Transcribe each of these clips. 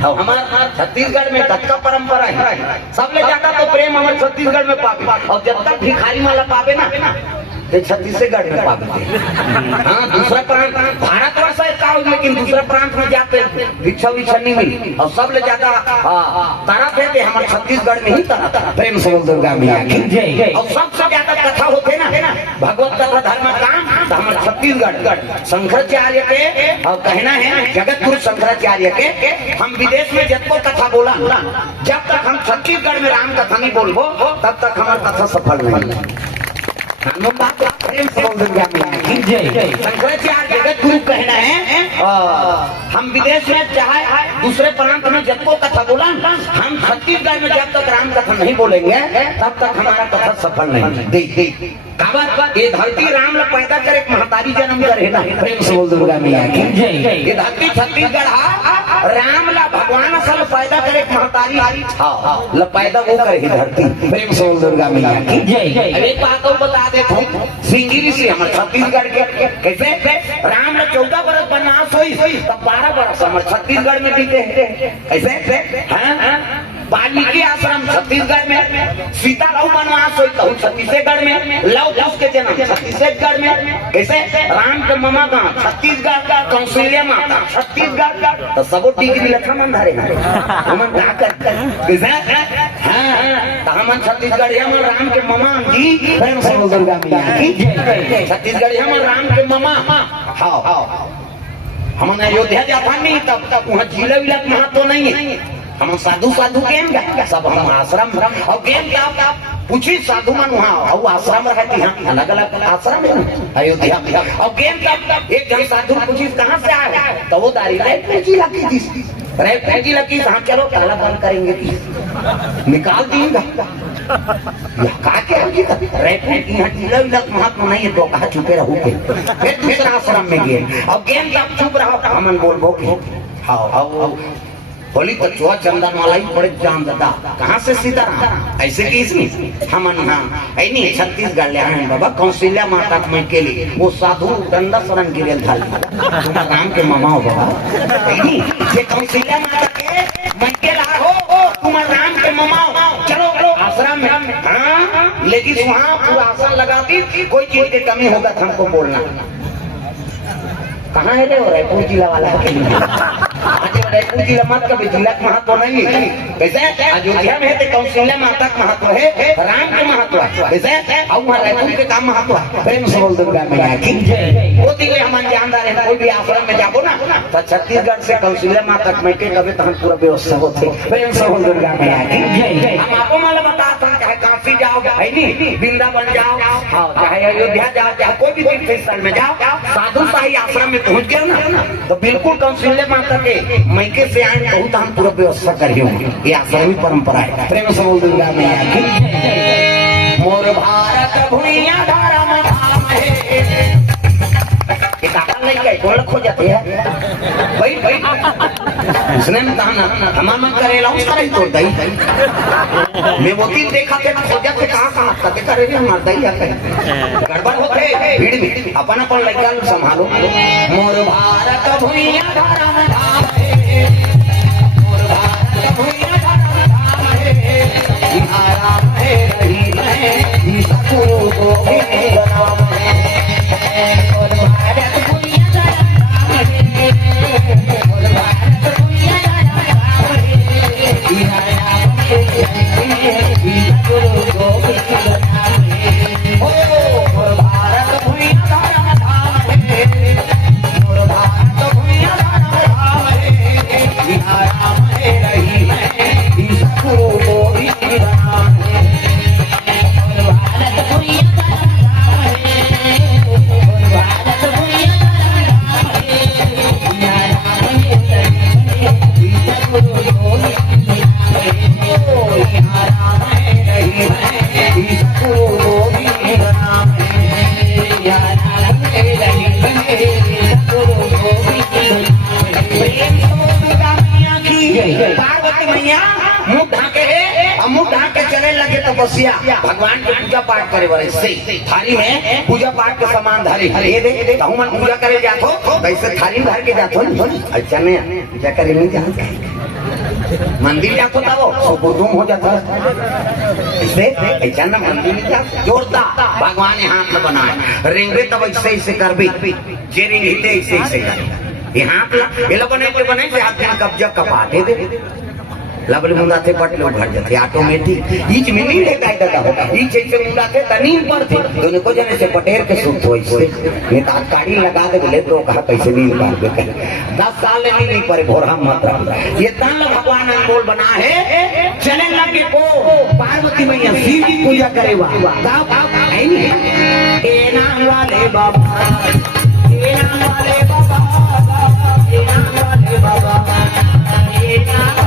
हमारे छत्तीसगढ़ में कच्चा परंपरा है, सब ले जाता तो प्रेम हमारे छत्तीसगढ़ में पावे, और जब तक भिखारी वाला पावे ना ये छत्तीसगढ़ में पावे। हाँ, दूसरा प्रांत भारतवर्ष है लेकिन दूसरा प्रांत में जाते भिक्षा विक्षा नहीं मिली, और सब ले जाता तारा थे हमारे छत्तीसगढ़ में ही तारा प्रेम से बोल दुर्गा मैया की। और सबसे ज्यादा कथा होते ना भगवत कथा धर्म काम तो हमारे छत्तीसगढ़ शंकराचार्य के और कहना है जगत गुरु शंकराचार्य के, हम विदेश में जब को कथा बोला जब तक हम छत्तीसगढ़ में राम कथा नहीं बोलबो तब तक हमारा कथा सफल नहीं। शंकराचार्य जगत गुरु कहना है हम विदेश में चाहे दूसरे प्रांत में जब को कथा बोला, हम छत्तीसगढ़ में जब तक राम कथा नहीं बोलेंगे तब तक हमारा कथा सफल नहीं। देख ये धरती राम ला पैदा करे महतारी जन्म करे ना, प्रेम से बोल दुर्गा मैया की। ये धरती छत्तीसगढ़ राम ला भगवान असल पैदा करे महतारी ला पैदा वो करे धरती, प्रेम से बोल दुर्गा मैया की। एक बात और बता देता हूँ, सिंगिरी से हमारे छत्तीसगढ़ के कैसे राम ने 14 बरस बनवास हुई तब 12 बरस हमारे छत्तीसगढ़ में बीते कैसे। वाल्मीकि आश्रम छत्तीसगढ़ में, सीता लव बनवास हुई तो छत्तीसगढ़ में, लव के जन्म छत्तीसगढ़ में कैसे, राम के ममा गाँव छत्तीसगढ़ का, कौशल्या माता छत्तीसगढ़, तो सबो डिग्री लखा मन धरे हमन का कैसे। हाँ, हमन छत्तीसगढ़ हमन राम के ममा जी, प्रेम से बोल दुर्गा मैया की। छत्तीसगढ़ हमन राम के ममा। हाँ, हमन अयोध्या जाता नहीं तब तक वहाँ जिला विला महत्व नहीं है, हम साधु गेम सब हम आश्रम और गेम क्या पूछी साधु मन वहाँ और आश्रम रहती है, अलग अलग आश्रम है अयोध्या में। और गेम तब एक जन साधु पूछी कहाँ से आए तो वो दारी पैजी लगी हाँ चलो पहला बंद करेंगे निकाल देंगे महात्मा नहीं है तो कहा चुके रहो आश्रम में गए और गेम तब चुप रहो हमन बोल हाँ होली तो चुहा चंदन वाला ही बड़े जान दादा कहाँ से सीताराम ऐसे की इसमें हमन नहीं छत्तीसगढ़ ले आए बाबा कौशल्या माता में के लिए वो साधु डंडा शरण गिरे राम के मामा हो बाबा ये कौशल्या माता के मन के हो तुम राम के मामा चलो आश्रम में। हाँ, लेकिन वहाँ पूरा आसन लगा दी कोई चीज की कमी होगा हमको बोलना। कहाँ है रे रायपुर जिला वाला रायपुर जिला मत कभी जिला का महत्व नहीं है कैसे, अयोध्या में है तो कौशल्या माता का महत्व है, राम के महत्व है कैसे, और वहाँ रायपुर के काम महत्व है। प्रेम से बोल दुर्गा मैया की। वो दिखे हम जानदार है कोई भी आश्रम में जाबो ना तो छत्तीसगढ़ से कौशल्या माता में के कभी तो हम पूरा व्यवस्था होते। प्रेम से बोल दुर्गा मैया की। हम आपको मालूम बताते हैं चाहे काशी जाओ है नहीं, वृंदावन जाओ, चाहे अयोध्या जाओ, चाहे कोई भी तीर्थ स्थल में जाओ, साधु शाही आश्रम में पहुंच गया ना तो बिल्कुल कौशल्या माता के मैके से आए बहुत हम पूरा व्यवस्था कर ये आश्रमी परंपरा है। प्रेम से बोल दुर्गा मैया की। मोर भारत भूइया धर्म धाम है गोल खो जाते हैं भाई उसने कहा हमारा मन करेला उसका नहीं तोड़ दही मैं वो दिन देखा थे खोजा थे कहाँ करते करे हमारा दही गड़बड़ होते भीड़ में अपन लड़का संभालो। मोर भारत भूइया धर्म धाम है, मोर भारत भूइया धर्म धाम है, यहाँ राम है रही है सतगुरु गोविंद नाम है। मोर भारत भूइया धर्म धाम है, मोर भारत भूइया धर्म धाम है, यहाँ राम है रही है सतगुरु गोविंद नाम है। मोर भारत भूइया धर्म धाम है, मोर भारत भूइया धर्म धाम है, यहाँ राम है रही है सतगुरु गोविंद नाम है। मोर भारत भूइया धर्म धाम है, मोर भारत भूइया धर्म धाम है, यहाँ राम है रही है सतगुरु गोविंद नाम है, यहाँ राम है रही है सतगुरु गोविंद नाम है, यहाँ राम है रही है सतगुरु गोविंद नाम है। पार्वती मैया मुंह ढाके मुंह ढाके चले लगे तो बसिया भगवान के पूजा पाठ करे बड़े से थाली में पूजा पाठ के सामान धारी हरे दे मन पूजा करे जातो वैसे थाली भर के जातो अच्छा नहीं पूजा करे नहीं जाते मंदिर जातो था वो सुबुद्धूम हो जाता इससे ऐसा ना मंदिर जा जोड़ता भगवान ने हाथ में बनाए रेंगे तब ऐसे ऐसे कर भी जे रेंगे ऐसे ऐसे कर ये हाथ ये लोगों ने जो बनाए हाथ में कब्जा कपाटे दे लबल मुंडा थे पट लोग घर जाते ऑटोमेटिक बीच में नहीं रहता है दादा होगा बीच से मुंडा थे तनीम पर थे दोनों को जाने से पटेर के सुख हो इससे ये तात्काली लगा दे बोले तो कहा कैसे नहीं निकाल दे 10 साल नहीं पड़े भोरा मात्रा ये ताल भगवान अनमोल बना है चले लगे को पार्वती मैया शिव की पूजा करे वाह है नहीं ए नाम वाले बाबा ए नाम वाले बाबा ए नाम वाले बाबा ए नाम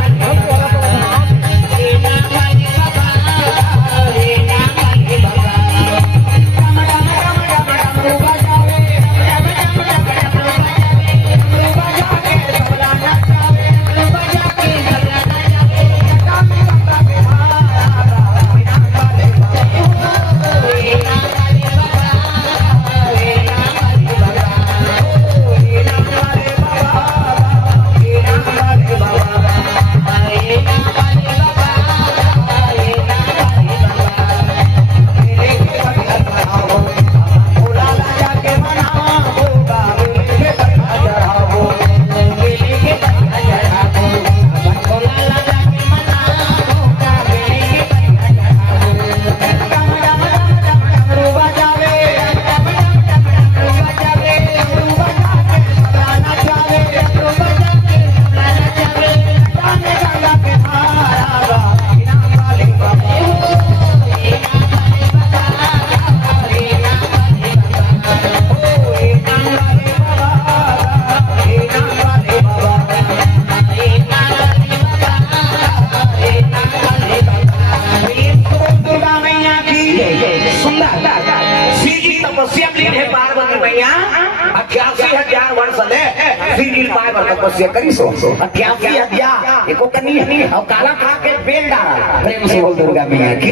तपस्या करी सो 88,000 एको कनी है और काला खा के बेल डाला प्रेम से बोल दुर्गा मैया की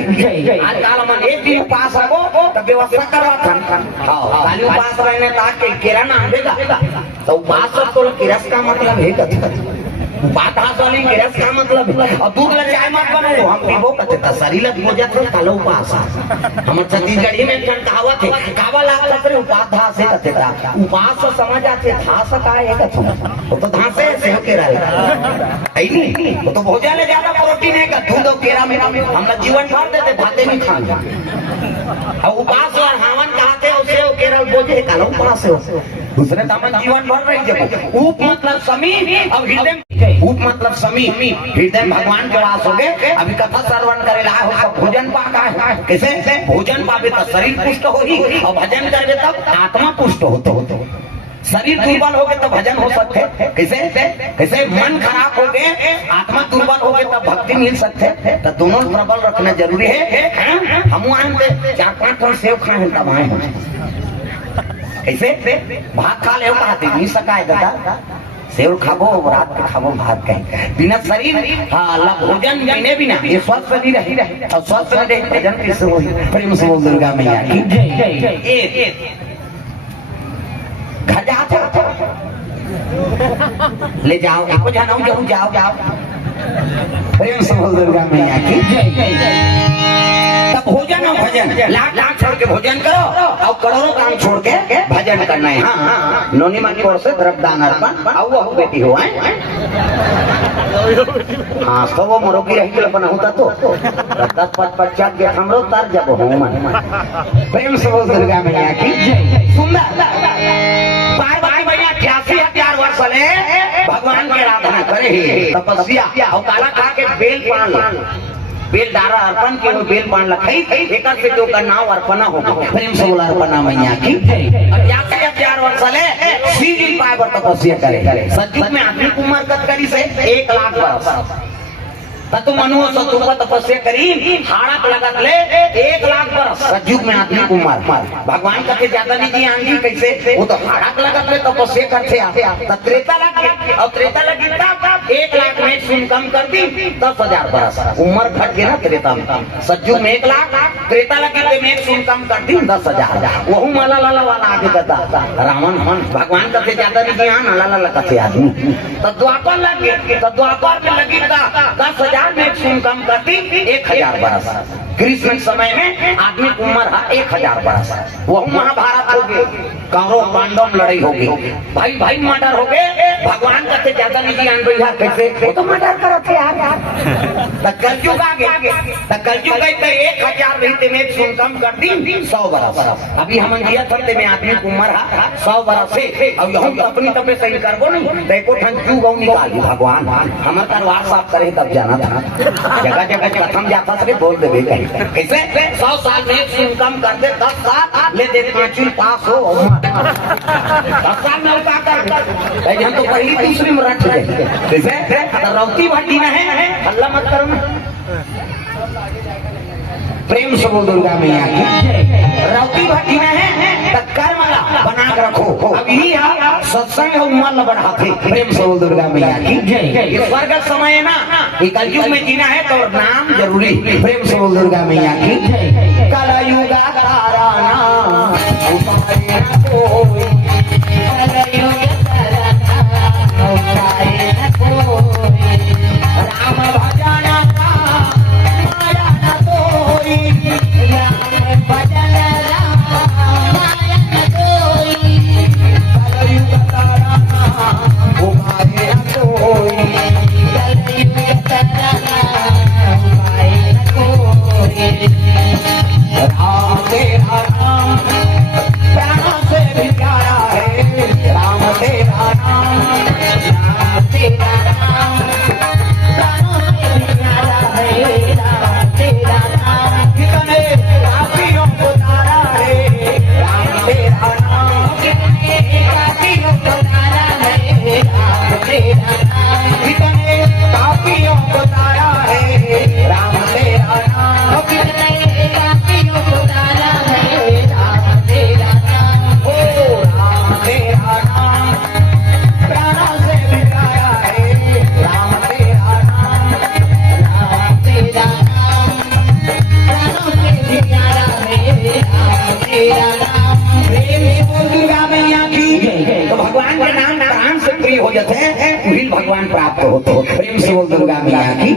आज काला मन एक दिन उपास रहो तब व्यवस्था करवा था हां खाली उपास रहने ताक के केरा ना देगा तो उपास तो किरस का मतलब है कथी बात हासोली किरस का मतलब और दूध ले चाय मत बनाओ हम पीबो कते त शरीर हो जात कालो उपास हमर छत्तीसगढ़ी में जन कहावत है कावा लाख लकरे उपास था से कते ता उपास से समझ आते था सका है कथू वो तो धासे से के रहा है नहीं वो तो भोजन में ज्यादा प्रोटीन है का दूध और केरा में हम जीवन भर देते भाते नहीं खाएंगे और उपास और हवन कहते हैं उसे केरल बोझे कालो उपास है दूसरे दामन जीवन भर रही जब उप मतलब समी और हृदय उप मतलब समी हृदय भगवान के वास हो गए अभी कथा श्रवण करे ला हो सब भोजन पाका है कैसे भोजन पावे तो शरीर पुष्ट हो ही और भजन करे तब आत्मा पुष्ट हो शरीर दुर्बल हो गए तो भजन हो सकते कैसे कैसे मन खराब हो गए आत्मा दुर्बल हो गए तब भक्ति मिल सकते तो दोनों प्रबल रखना जरूरी है हम आए 4-5 टन सेव खाए तब आए कैसे भात खा ले नहीं सका है दादा सेव खाबो रात के खाबो भात कहीं बिना शरीर हाँ भोजन बिने बिना ये स्वस्थ नहीं रही और स्वस्थ रहे भजन कैसे हो प्रेम से बोल दुर्गा मैया की घर जाते ले जाओ एको जाना जरूर जाओ प्रेम से बोल दुर्गा मैया की तब भोजन और भजन लाख छोड़ के भोजन करो और करोड़ों काम छोड़ के भजन करना है हाँ नोनी मन की ओर से द्रव्यदान अर्पण और वो बेटी हो हाँ तो वो मरोगी रही अपन होता तो 10-50 के हमरो तर जब हो मन प्रेम से बोल दुर्गा मैया की सुंदर पार्वती मैया 88,000 वर्ष ले भगवान की आराधना करे तपस्या और काला खा के बेल डारा अर्पण के बेल पान लखाई एक से जो का नाम अर्पणा होगा प्रेम से बोला अर्पणा मैया की 88,000 वर्ष ले शिव जी पाए पर तपस्या करे सतयुग में आदमी उम्र कत करी से 1 लाख वर्ष ततु मनु सतुप तपस्या करी हाड़क लगत ले 1 लाख बरस सतयुग में आदमी को मार भगवान कहते ज्यादा नहीं जी आंधी कैसे वो तो हाड़क लगत ले तपस्या करते तब त्रेता लग गया और त्रेता लगी तब 1 लाख में सुन कम कर दी 10,000 बरस उम्र घट गई ना त्रेता में सतयुग में 1 लाख त्रेता लगी तो में सुन कम कर दी 10,000 वहू माला लाला वाला आगे कहता रावण भगवान कहते ज्यादा नहीं जी हाँ लाला लाला कहते आदमी तो द्वापर लगी तो द्वापर में लगी 10,000 में सुन कम कर दी 1,000 बरस कृष्ण समय में आदमी की उम्र है 1,000 बरस वह महाभारत हो गए कौरव पांडव लड़ाई हो गई भाई भाई मर्डर हो गए भगवान कहते ज्यादा नहीं ज्ञान भैया कैसे वो तो मर्डर करते यार कलयुग आ गया कलयुग कहते 1,000 रहते में सुन कम कर दी 100 बरस अभी हम दिया थते में आदमी की उम्र है 100 बरस से अब हम अपनी तबे सही करबो नहीं देखो ठन क्यों गौ निकाली भगवान हमारे तरवार साफ करे तब जाना था जगह जगह खत्म जाता से बोल देवे कैसे 100 साल में सुन कम कर दे 10 साल ले दे 5 पास हो 10 साल में का कर हम तो पहली दूसरी में रख ले कैसे रौती भट्टी में है हल्ला मत करो प्रेम से बोल दुर्गा मैया की रौती भट्टी में है कर्म बना के रखो अभी सत्संग उम्र बढ़ाते प्रेम से बोल दुर्गा मैया की स्वर्ग समय है ना कलयुग में जीना है तो नाम जरूरी प्रेम से बोल दुर्गा मैया की कलयुग तारा नाम राम भजन भगवान प्राप्त हो तो प्रेम से बोल दुर्गा मैया की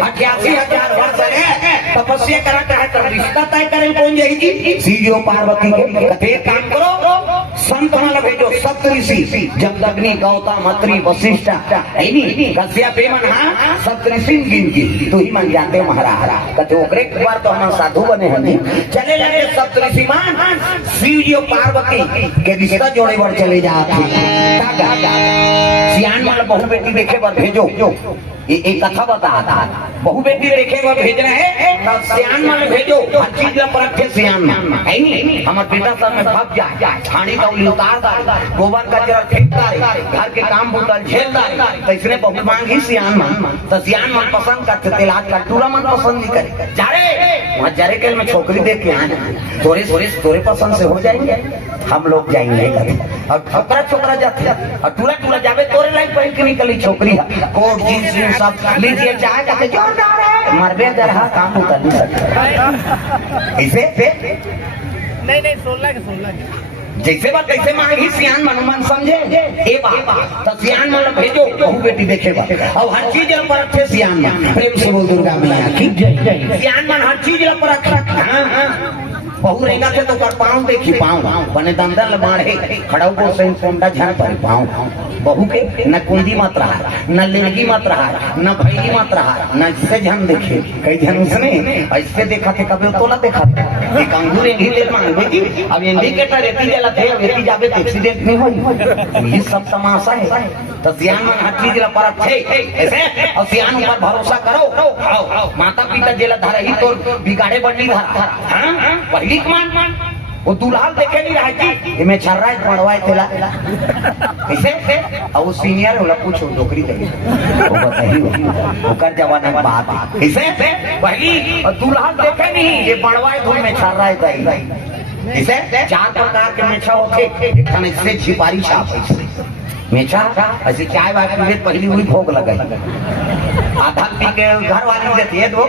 88,000 वर्ष है तपस्या करता है तो रिश्ता तय करे कौन जाएगी सीढ़ियों पार्वती के कथे काम करो संत माला भेजो सप्त ऋषि जमदग्नि गौतम अत्रि वशिष्ठ कश्यप सप्त ऋषि गिन की तू ही मन जाते महाराज कहते ओकरे बार तो हम साधु बने हैं चले लगे सप्त ऋषि मान सीढ़ियों पार्वती के रिश्ता जोड़े बढ़ चले जाते सियान वाला बहु बेटी देखे बर भेजो एक कथा बता बहु बेटी देखे बर भेज रहे हैं सियान वाले भेजो हर चीज पर रखे सियान है नहीं हमारे बेटा सर में भाग जा छानी का उतार गोबर का जरा फेंकता घर के काम बुतल झेलता तो इसने बहुत मांगी सियान मान तो सियान मन पसंद करते तेलाज का टूरा मन पसंद नहीं करे जा रे वहाँ जरे के में छोकरी देख के आए तोरे पसंद से हो जाएंगे हम लोग जाएंगे और छोकरा छोकरा जाते और टूरा टूरा जावे तोरे लाइक पहन के निकली छोकरी कोट जींस सब लीजिए चाहे जाके जोरदार है मरबे दर काम कर नहीं सकते ऐसे नहीं 16 के जैसे बात कैसे मांगी सियान मन समझे ए बात तो सियान मन भेजो बहु बेटी देखे बा और हर चीज पर रखे सियान मन प्रेम से बोल दुर्गा मैया की जय सियान मन हर चीज पर रख बहु रहेगा तो कर पाँव देखी पाँव बने दंदल मारे खड़ाऊ को सही सोंडा झन पर पाँव बहु के न कुंदी मत रहा न लिंगी मत रहा न भैली मत रहा न इससे झन देखे कई झन उसने ऐसे देखा थे कभी तोला देखा थे एक अंगूर एंधी ले मांगे जी अब इंडिकेटर रेती देला थे अब रेती जावे तो एक्सीडेंट नहीं हो ये सब तमाशा है तो सियान मन हर चीज ला परख थे ऐसे और सियान पर भरोसा करो माता पिता जेला धरा ही तो बिगाड़े बढ़नी धरा पहली मान वो दुल्हा देखे नहीं रहा जी ये मैं छर रहा है पढ़वाए तेला कैसे और वो सीनियर होला पूछो नौकरी दे वो बताइए वो कर जवाना में बात कैसे पहली और दुल्हा देखे नहीं ये पढ़वाए तो मैं छर रहा है दाई इसे 4 प्रकार के मेछा होते एक खाने से छिपारी छाप मेछा ऐसे चाय वाय पीते पहली हुई भोग लगाई आधा पी के घर वाले देते ये दो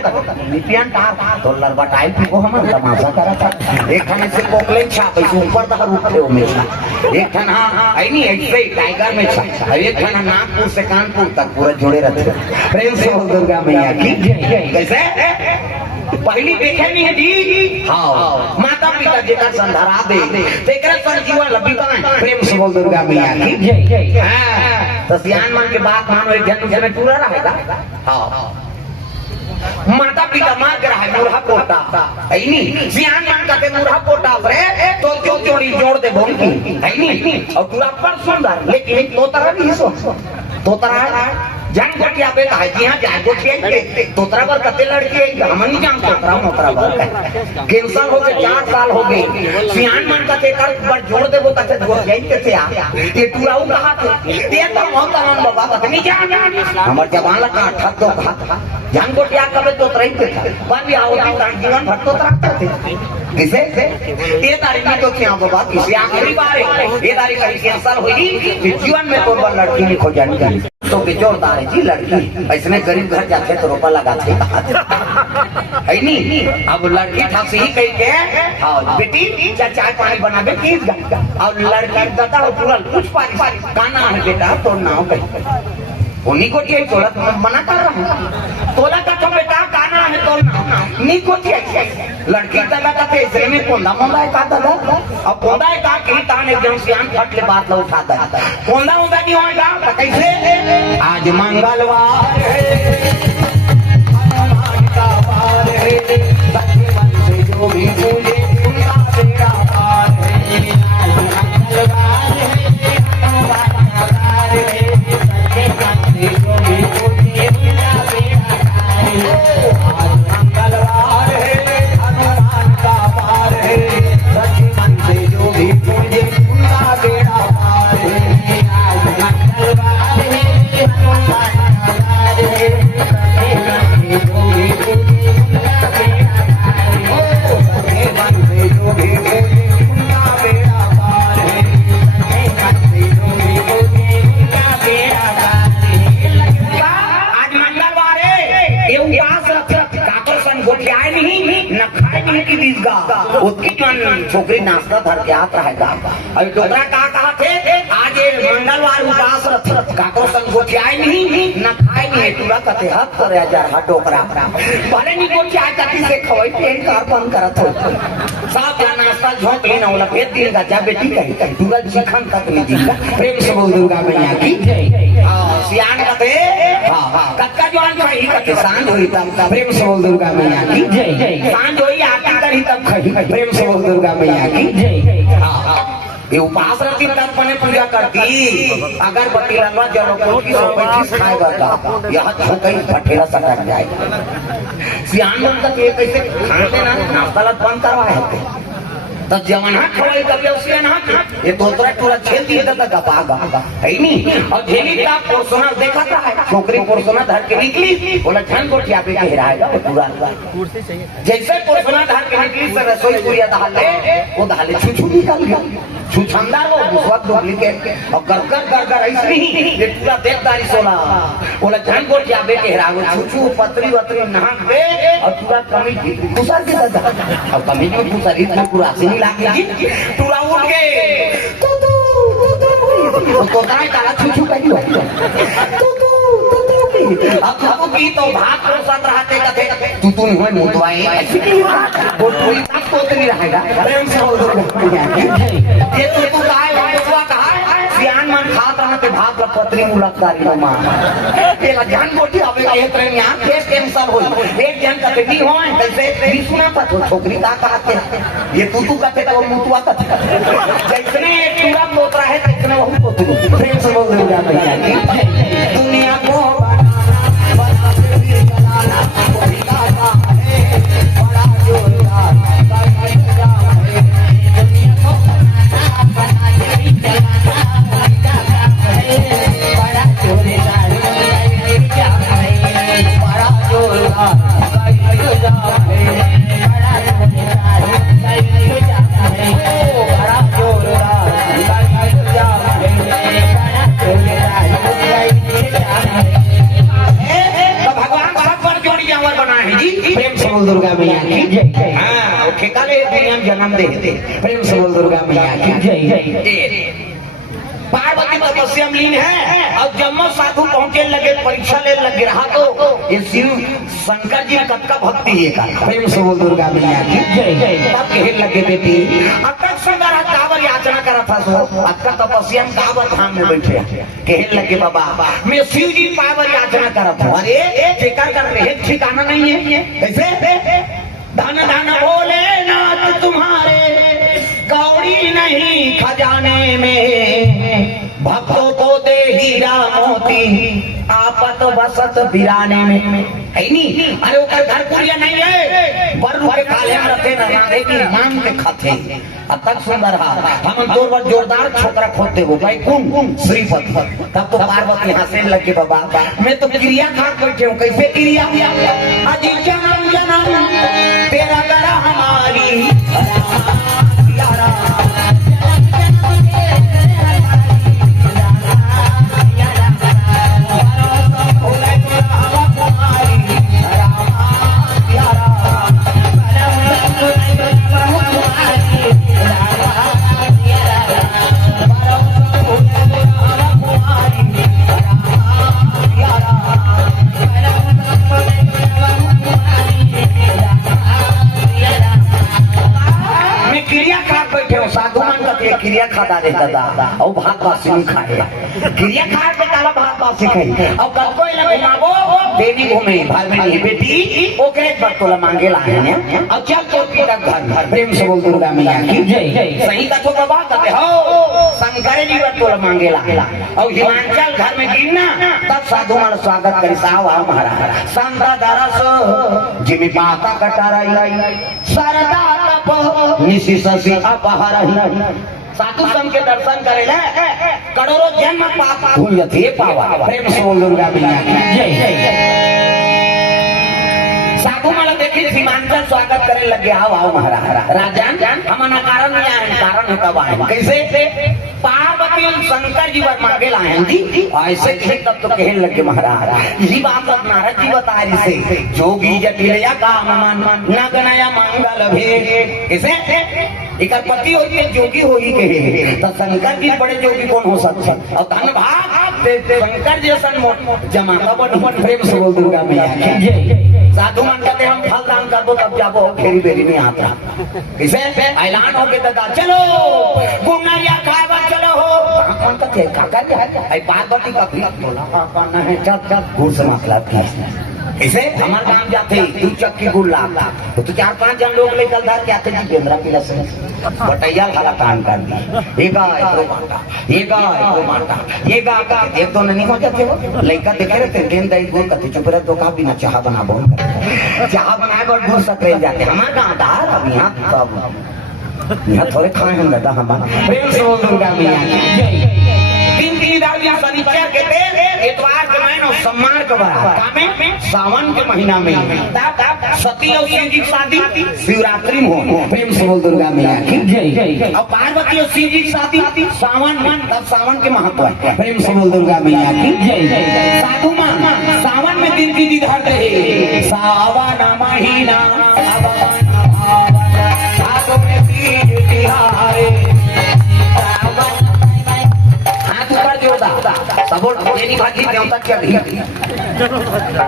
लिपियन टार तो लड़बटाई पी को हम तमाशा करा था एक खाने से कोकलेन छाप ऐसे ऊपर तक रुकते हो मेछा एक खाना आई नहीं ऐसे टाइगर मेछा एक खाना नागपुर से कानपुर तक पूरा जोड़े रहते प्रेम से बोल दुर्गा मैया की कैसे पहली देखे नहीं है जी हाँ माता पिता जेकर संधारा दे तेकरा पर जीवन लबीता प्रेम से बोल दुर्गा मैया की तो सियान मन के बात मानो एक जन में पूरा रहेगा हाँ माता पिता मार के रहा मुरहा पोटा है नहीं सियान मन का मुरहा पोटा रे तो जो जोड़ी जोड़ दे बोंगी है नहीं और पूरा पर सुंदर लेकिन तोतरा नहीं सो तोतरा जान गोटिया बेटा है जी हाँ जान गोटिया तोतरा पर कते लड़की है हम नहीं जान तोतरा मोतरा पर कैंसर हो गए 4 साल हो गए सियान मन का तेकर पर जोड़ दे वो तक वो यही कैसे आ ये टूराऊ कहा थे ये तो बहुत तमाम बाबा पता नहीं जान हमार जवान लगा ठक तो कहा जान गोटिया कब तोतरा ही थे पर भी आवती तान जीवन भर तोतरा थे किसे ये तारीख में तो क्या बाबा किसी आखिरी बार ये तारीख का कैंसर हुई जीवन में तो लड़की नहीं खो जानी तो जोरदार है जी लड़की ऐसे गरीब घर जाते तो रोपा लगाते है नहीं अब लड़की ठासी ही कही के हाँ बेटी चाय पानी बनाबे तीस और लड़का दादा और पूरा कुछ पानी काना है बेटा तो नाव कही उन्हीं को चाहिए तोला मना कर रहा हूँ तोला का तो बेटा काना है तो नहीं को चाहिए लड़की दादा का तो इसलिए में कोंदा मोंदा है का दादा अब कोंदा है का कि तान एकदम सियान फट ले बात लो उठाता है कोंदा मोंदा नहीं होएगा तो कैसे आज मंगलवार है हनुमान का वार है सच्चे मन से जो भी पूजे उनका बेड़ा पार है आज मंगलवार है हनुमान का वार है सच्चे मन से जो भी पूजे उनका बेड़ा पार है आज मंगलवार है हनुमान का वार है सच्चे मन से जो भी पूजे उनका बेड़ा पार है आज मंगलवार है हनुमान का वार है सच्चे मन से जो भी पूजे उनका बेड़ा पार है सच्चे मन से जो भी पूजे उनका बेड़ा पार है सच्चे मन से जो भी पूजे उनका बेड़ा पार है आज मंगलवार है ये उपास रख काकर सन गोठियाए नहीं न खाए नहीं की दीजगा उसकी मन छोकरी नाश्ता धर के आता है अभी डोकरा कहा थे आज मंगलवार उपास रख काकर सन गोठियाए नहीं न खाए नहीं पूरा कते हाथ करे हजार हाथ डोकरा भले नहीं गोठियाए कति से खवाई पेट कार बंद करत हो साफ या नाश्ता झोंक लेना वाला भेज देगा जा बेटी कहीं पूरा चिकन तक नहीं देगा प्रेम से बोल दुर्गा मैया की हां सियान कते हां कक्का जवान खाई कते सांझ हुई तब प्रेम से बोल दुर्गा मैया की जय सांझ हुई आरती करी तब खाई प्रेम से बोल दुर्गा मैया की जय हां ये उपास रहती तब पने पूजा करती अगर बत्ती रंगवा जलो कोटी सो पैंतीस खाएगा का यह कहीं भटेरा सटक जाए सियान मन तक ये कैसे खाते ना नाश्ता बंद करवाए तब जवाना खवाई कभी उसे ना ये तोतरा टूरा छेल दिए तब गपा है नहीं और झेली का पोर्सोना देखा था है छोकरी पोर्सोना धर के निकली बोला झन को क्या पे घेराएगा वो पूरा कुर्सी चाहिए जैसे पोर्सोना धर के निकली सर रसोई पूरी डाले वो डाले छुछू निकाल गया छुछंदार वो बहुत डुप्लीकेट और कर ऐसे नहीं ये पूरा देखदारी सोना बोला झन को क्या पे घेराएगा छुछू पतरी वतरी नाक पे और पूरा कमीज कुसर के दादा और कमीज में कुसर इतना पूरा टूरा उठ गए तो काला छुछू कही अब की तो भात को साथ रहते कथे तू नहीं मुतवाए वो कोई तक तो नहीं रहेगा प्रेम से बोल दो ये तू कहा सियान मन खात रहते भात ला पत्री मुलकदारी लो मां तेला जान बोटी अबे ये प्रेम यहां केस कैंसर होई एक जन का बेटी हो कैसे भी सुना था छोकरी का कहते ये तू कहते तो मुतवा कहते जैसने पूरा पोतरा है तैसने वो पोतरू प्रेम से बोल दो दुनिया को बनाना फिर चलाना कोई दादा है बड़ा जोरदार बोल दुर्गा मैया की जय। हाँ वो ठेका ले दुनिया में जन्म दे प्रेम से बोल दुर्गा मैया की जय। पार्वती तपस्या में लीन है और जब साधु पहुंचे लगे परीक्षा ले लगे रहा तो ये शिव शंकर जी का भक्ति है का प्रेम से बोल दुर्गा मैया की जय। तब कहने लगे बेटी अटक सुंदर कावर याचना करा था सो आपका तपस्या में कावर धाम में बैठे कहने लगे बाबा मैं शिव जी पावर याचना करा था। अरे ठेका कर रहे ठिकाना नहीं है कैसे धन धन बोले नाथ तुम्हारे कौड़ी नहीं खजाने में भक्तों को दे हीरा मोती आपत बसत बिराने में है नहीं। अरे वो घर कुरिया नहीं है बर्रू के काले में रखे न राधे की मांग के खाते अब तक सुंदर हम दो बार जोरदार छोकरा खोते हो भाई कौन श्रीपति तब तो पार्वती हंसने लगे बाबा मैं तो क्रिया खा बैठे हूँ कैसे क्रिया अजी जन्म जन्म तेरा गला हमारी क्रिया खाता रहता था और भात बासी नहीं खाए क्रिया खा के काला भात बासी खाई और कल कोई ना घुमाबो देवी घूमे भाई में नहीं बेटी ओकरे बटोला मांगे लाए हैं और चल तो पीटा घर प्रेम से बोल दुर्गा मैया की जय। सही कथो बाबा कहते हो शंकर जी बटोला मांगे लाए और हिमाचल घर में गिरना तब साधु मान स्वागत करी साहब महाराज संता दरस जिमी पाता कटाराई सरदा तप निशि ससी अपहरही साधु संत के दर्शन करेला करोड़ों जन्म पाप भूल थे पावा प्रेम से बोल दुर्गा मैया की जय। साधु माला देखी सीमांचल स्वागत करे लगे आओ महाराज राजन हमारा कारण नहीं आए कारण है कब आए कैसे पार्वती और शंकर जी वर मांगे लाए जी ऐसे थे तब तो कहने लगे महाराज यही बात अब नारद जी बता रही से जोगी जटिलया काम मन न गणया मंगल भेद कैसे एक पति हो जोगी हो ही कहे तो शंकर जी बड़े जोगी कौन हो सकते और धन भाग शंकर जैसा जमाता बड़ प्रेम से बोल दुर्गा मैया की जय। साधु मान कहते हम फल दान कर दो तब जाबो फेरी बेरी में आता इसे ऐलान हो के दादा चलो गुन्ना खावा चलो हो कौन कहते काका जी आई पार्वती का भी बोला कौन है चल चल गुड़ से मसला था इसे हमारे गांव जाते तू चक्की गुड़ लाता तो 4-5 जन लोग लेकर धार के आते जी केंद्रा की लसन बटैया वाला काम कर दी ये गाय को मारता ये गाय को मारता ये गाय एक तो नहीं हो जाते वो लड़का देखे रहते गेंद दही गुड़ कति चुप रहे तो का बिना चाह बना बोल चाह बनाए और गुड़ सक जाते हमारे गाँव दार अब यहाँ तब यहाँ थोड़े खाए हम दादा हमारा प्रेम से बोल दुर्गा मैया की तीन दिन शनिचर के दिन इतवार के महीना सम्मान के बाद सावन के महीना में सती और शिव जी की शादी शिवरात्रि में हो प्रेम से बोल दुर्गा मैया की जय। और पार्वती और शिव जी की शादी सावन में तब सावन के महत्व है प्रेम से बोल दुर्गा मैया की जय। साधु मां सावन में दिन की धर रहे सावन महीना साधु में तीज तिहारे सबोट देनी भागी देवता क्या नहीं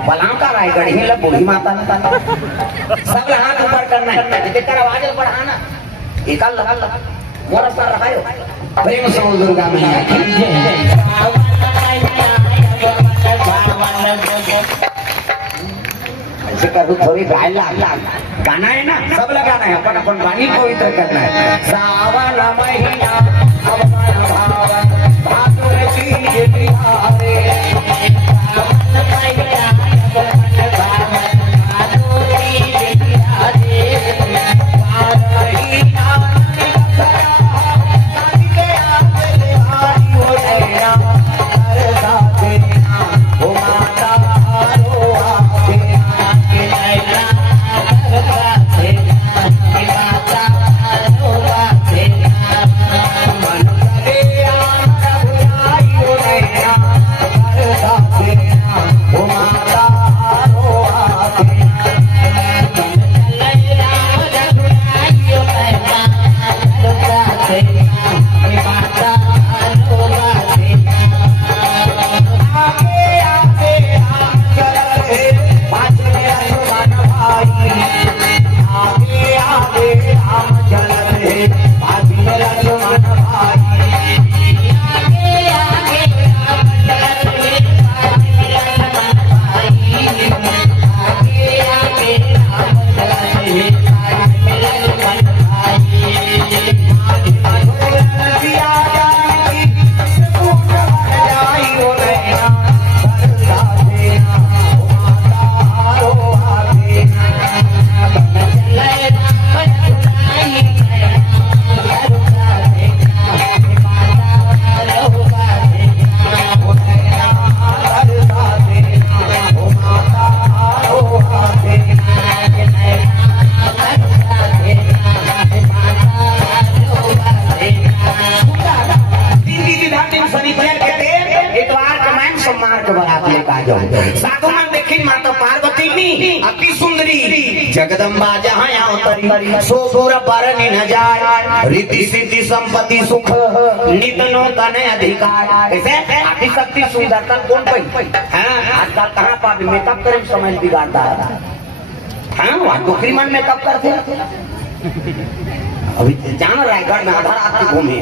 बलाम का रायगढ़ ही लग बूढ़ी माता ने सब हाथ ऊपर करना है देखकर आवाज बढ़ाना एक लगा मोरा सर रहा है प्रेम से बोल दुर्गा मैया की जय। ऐसे करूँ थोड़ी गाय गाना है ना सब लगाना है अपन अपन वाणी पवित्र करना है सावन महीना पार्वती नी अति सुंदरी जगदम्बा जहाँ अवतरी सो सुर बरनि न जाय रीति सिद्धि संपत्ति सुख नितनो तने अधिकार ऐसे अति शक्ति सुंदरता कौन पाई हाँ आजकल कहाँ पापी मेकअप करे समय बिगाड़ता है हाँ वहाँ डोकरी मन मेकअप करते अभी जाना रायगढ़ में आधा रात में घूमे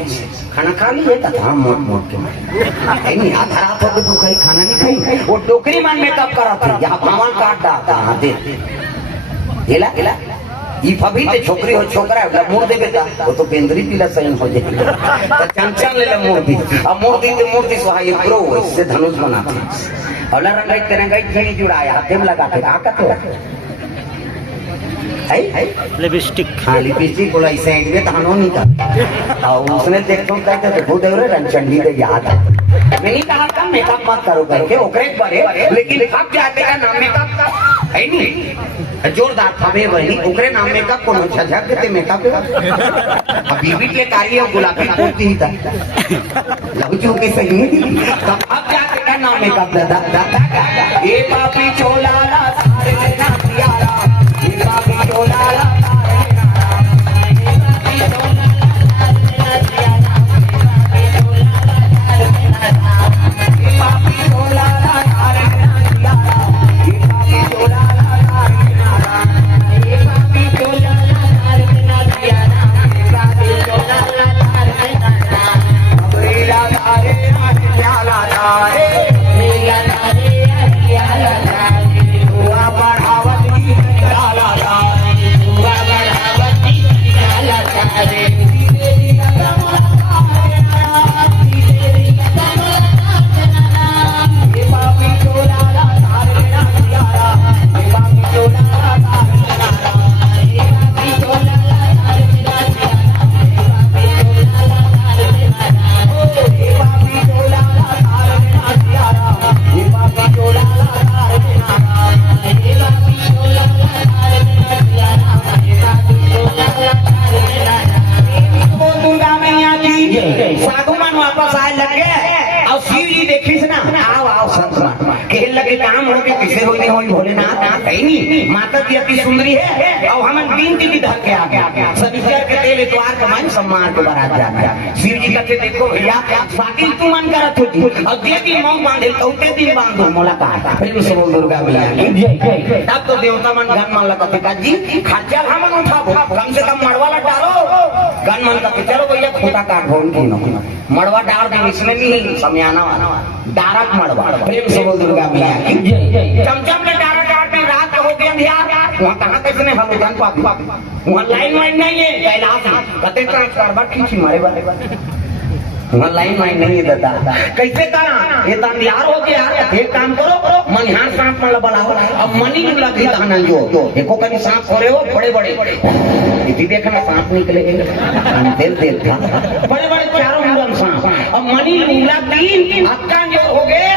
खाना खा लिए तथा मोट मोट के मारे नहीं आधा रात हो तो कहीं खाना नहीं खाई वो डोकरी मन मेकअप करा था यहाँ भगवान काट डालता हाँ दे हिला हिला ये फभी ते छोकरी हो छोकरा है मोड़ दे बेटा वो तो बेंदरी पीला सही हो जाए तो चमचम ले ले मोड़ दी अब मोड़ दी तो मोड़ दी सुहाई ग्रो इससे धनुष बनाते और रंगाई तिरंगाई खेली जुड़ाया हाथे में लगा के आका तो लिपस्टिक हाँ लिपस्टिक बोला इस साइड में तहानो नहीं था और उसने देखो कहते थे खुद रे रंचंडी के याद नहीं कहा था मेकअप मत करो करके ओकरे बड़े लेकिन अब जाते का नाम मेकअप का है नहीं जोरदार था बे वही ओकरे नाम मेकअप को झझक देते मेकअप अभी भी के कार्य गुलाबी पूछती ही था लहू के सही नहीं तब अब जाते का नाम मेकअप दादा ये पापी चोला सारे ना प्यारा माता की अति सुंदरी है और हम तीन की धर के आ गया सविशर के तेल इतवार कमान सम्मान के बारात जाता शिव जी कहते देखो भैया साकिल तू मन करत होती और दे दिन मौन बांधे तौते दिन बांधो मुलाकात फिर से बोल दुर्गा मैया तब तो देवता मन गन मन लगते का जी खर्चा हम उठाबो कम से कम मड़वाला डालो गन मन का चलो भैया खोटा काट भोन की मड़वा डाल दे इसमें नहीं समयाना वाला डारक मड़वा प्रेम से बोल दुर्गा मैया चमचम ने डारा डाल में रात हो गया अंधियार वहाँ कहाँ कैसे हम जान पाते वहाँ लाइन वाइन नहीं है कैलाश कते ट्रांसफार्मर खींची मारे वाले वहाँ लाइन वाइन नहीं है दादा कैसे करा ये तो अंधियार हो गया एक काम करो मनिहार सांप मतलब बनाओ अब मनी लगी दाना जो देखो कभी सांप हो रहे हो बड़े बड़े इसी देखना सांप निकले दिल दिल था बड़े बड़े चारों मुंडन सांप अब मनी उंगला तीन अक्का जो हो गए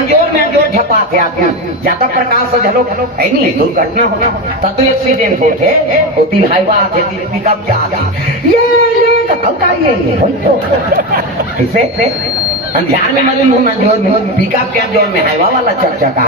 जोर में जो झपा थे आदमी ज्यादा प्रकाश से झलो है नहीं दुर्घटना होना तब तो एक्सीडेंट होते वो तीन हाईवा थे तीन पिकअप जा ये का ये तो ऐसे अंधियार में मरी मुंह जोर में पिकअप के जोर में हाईवा वाला चर्चा का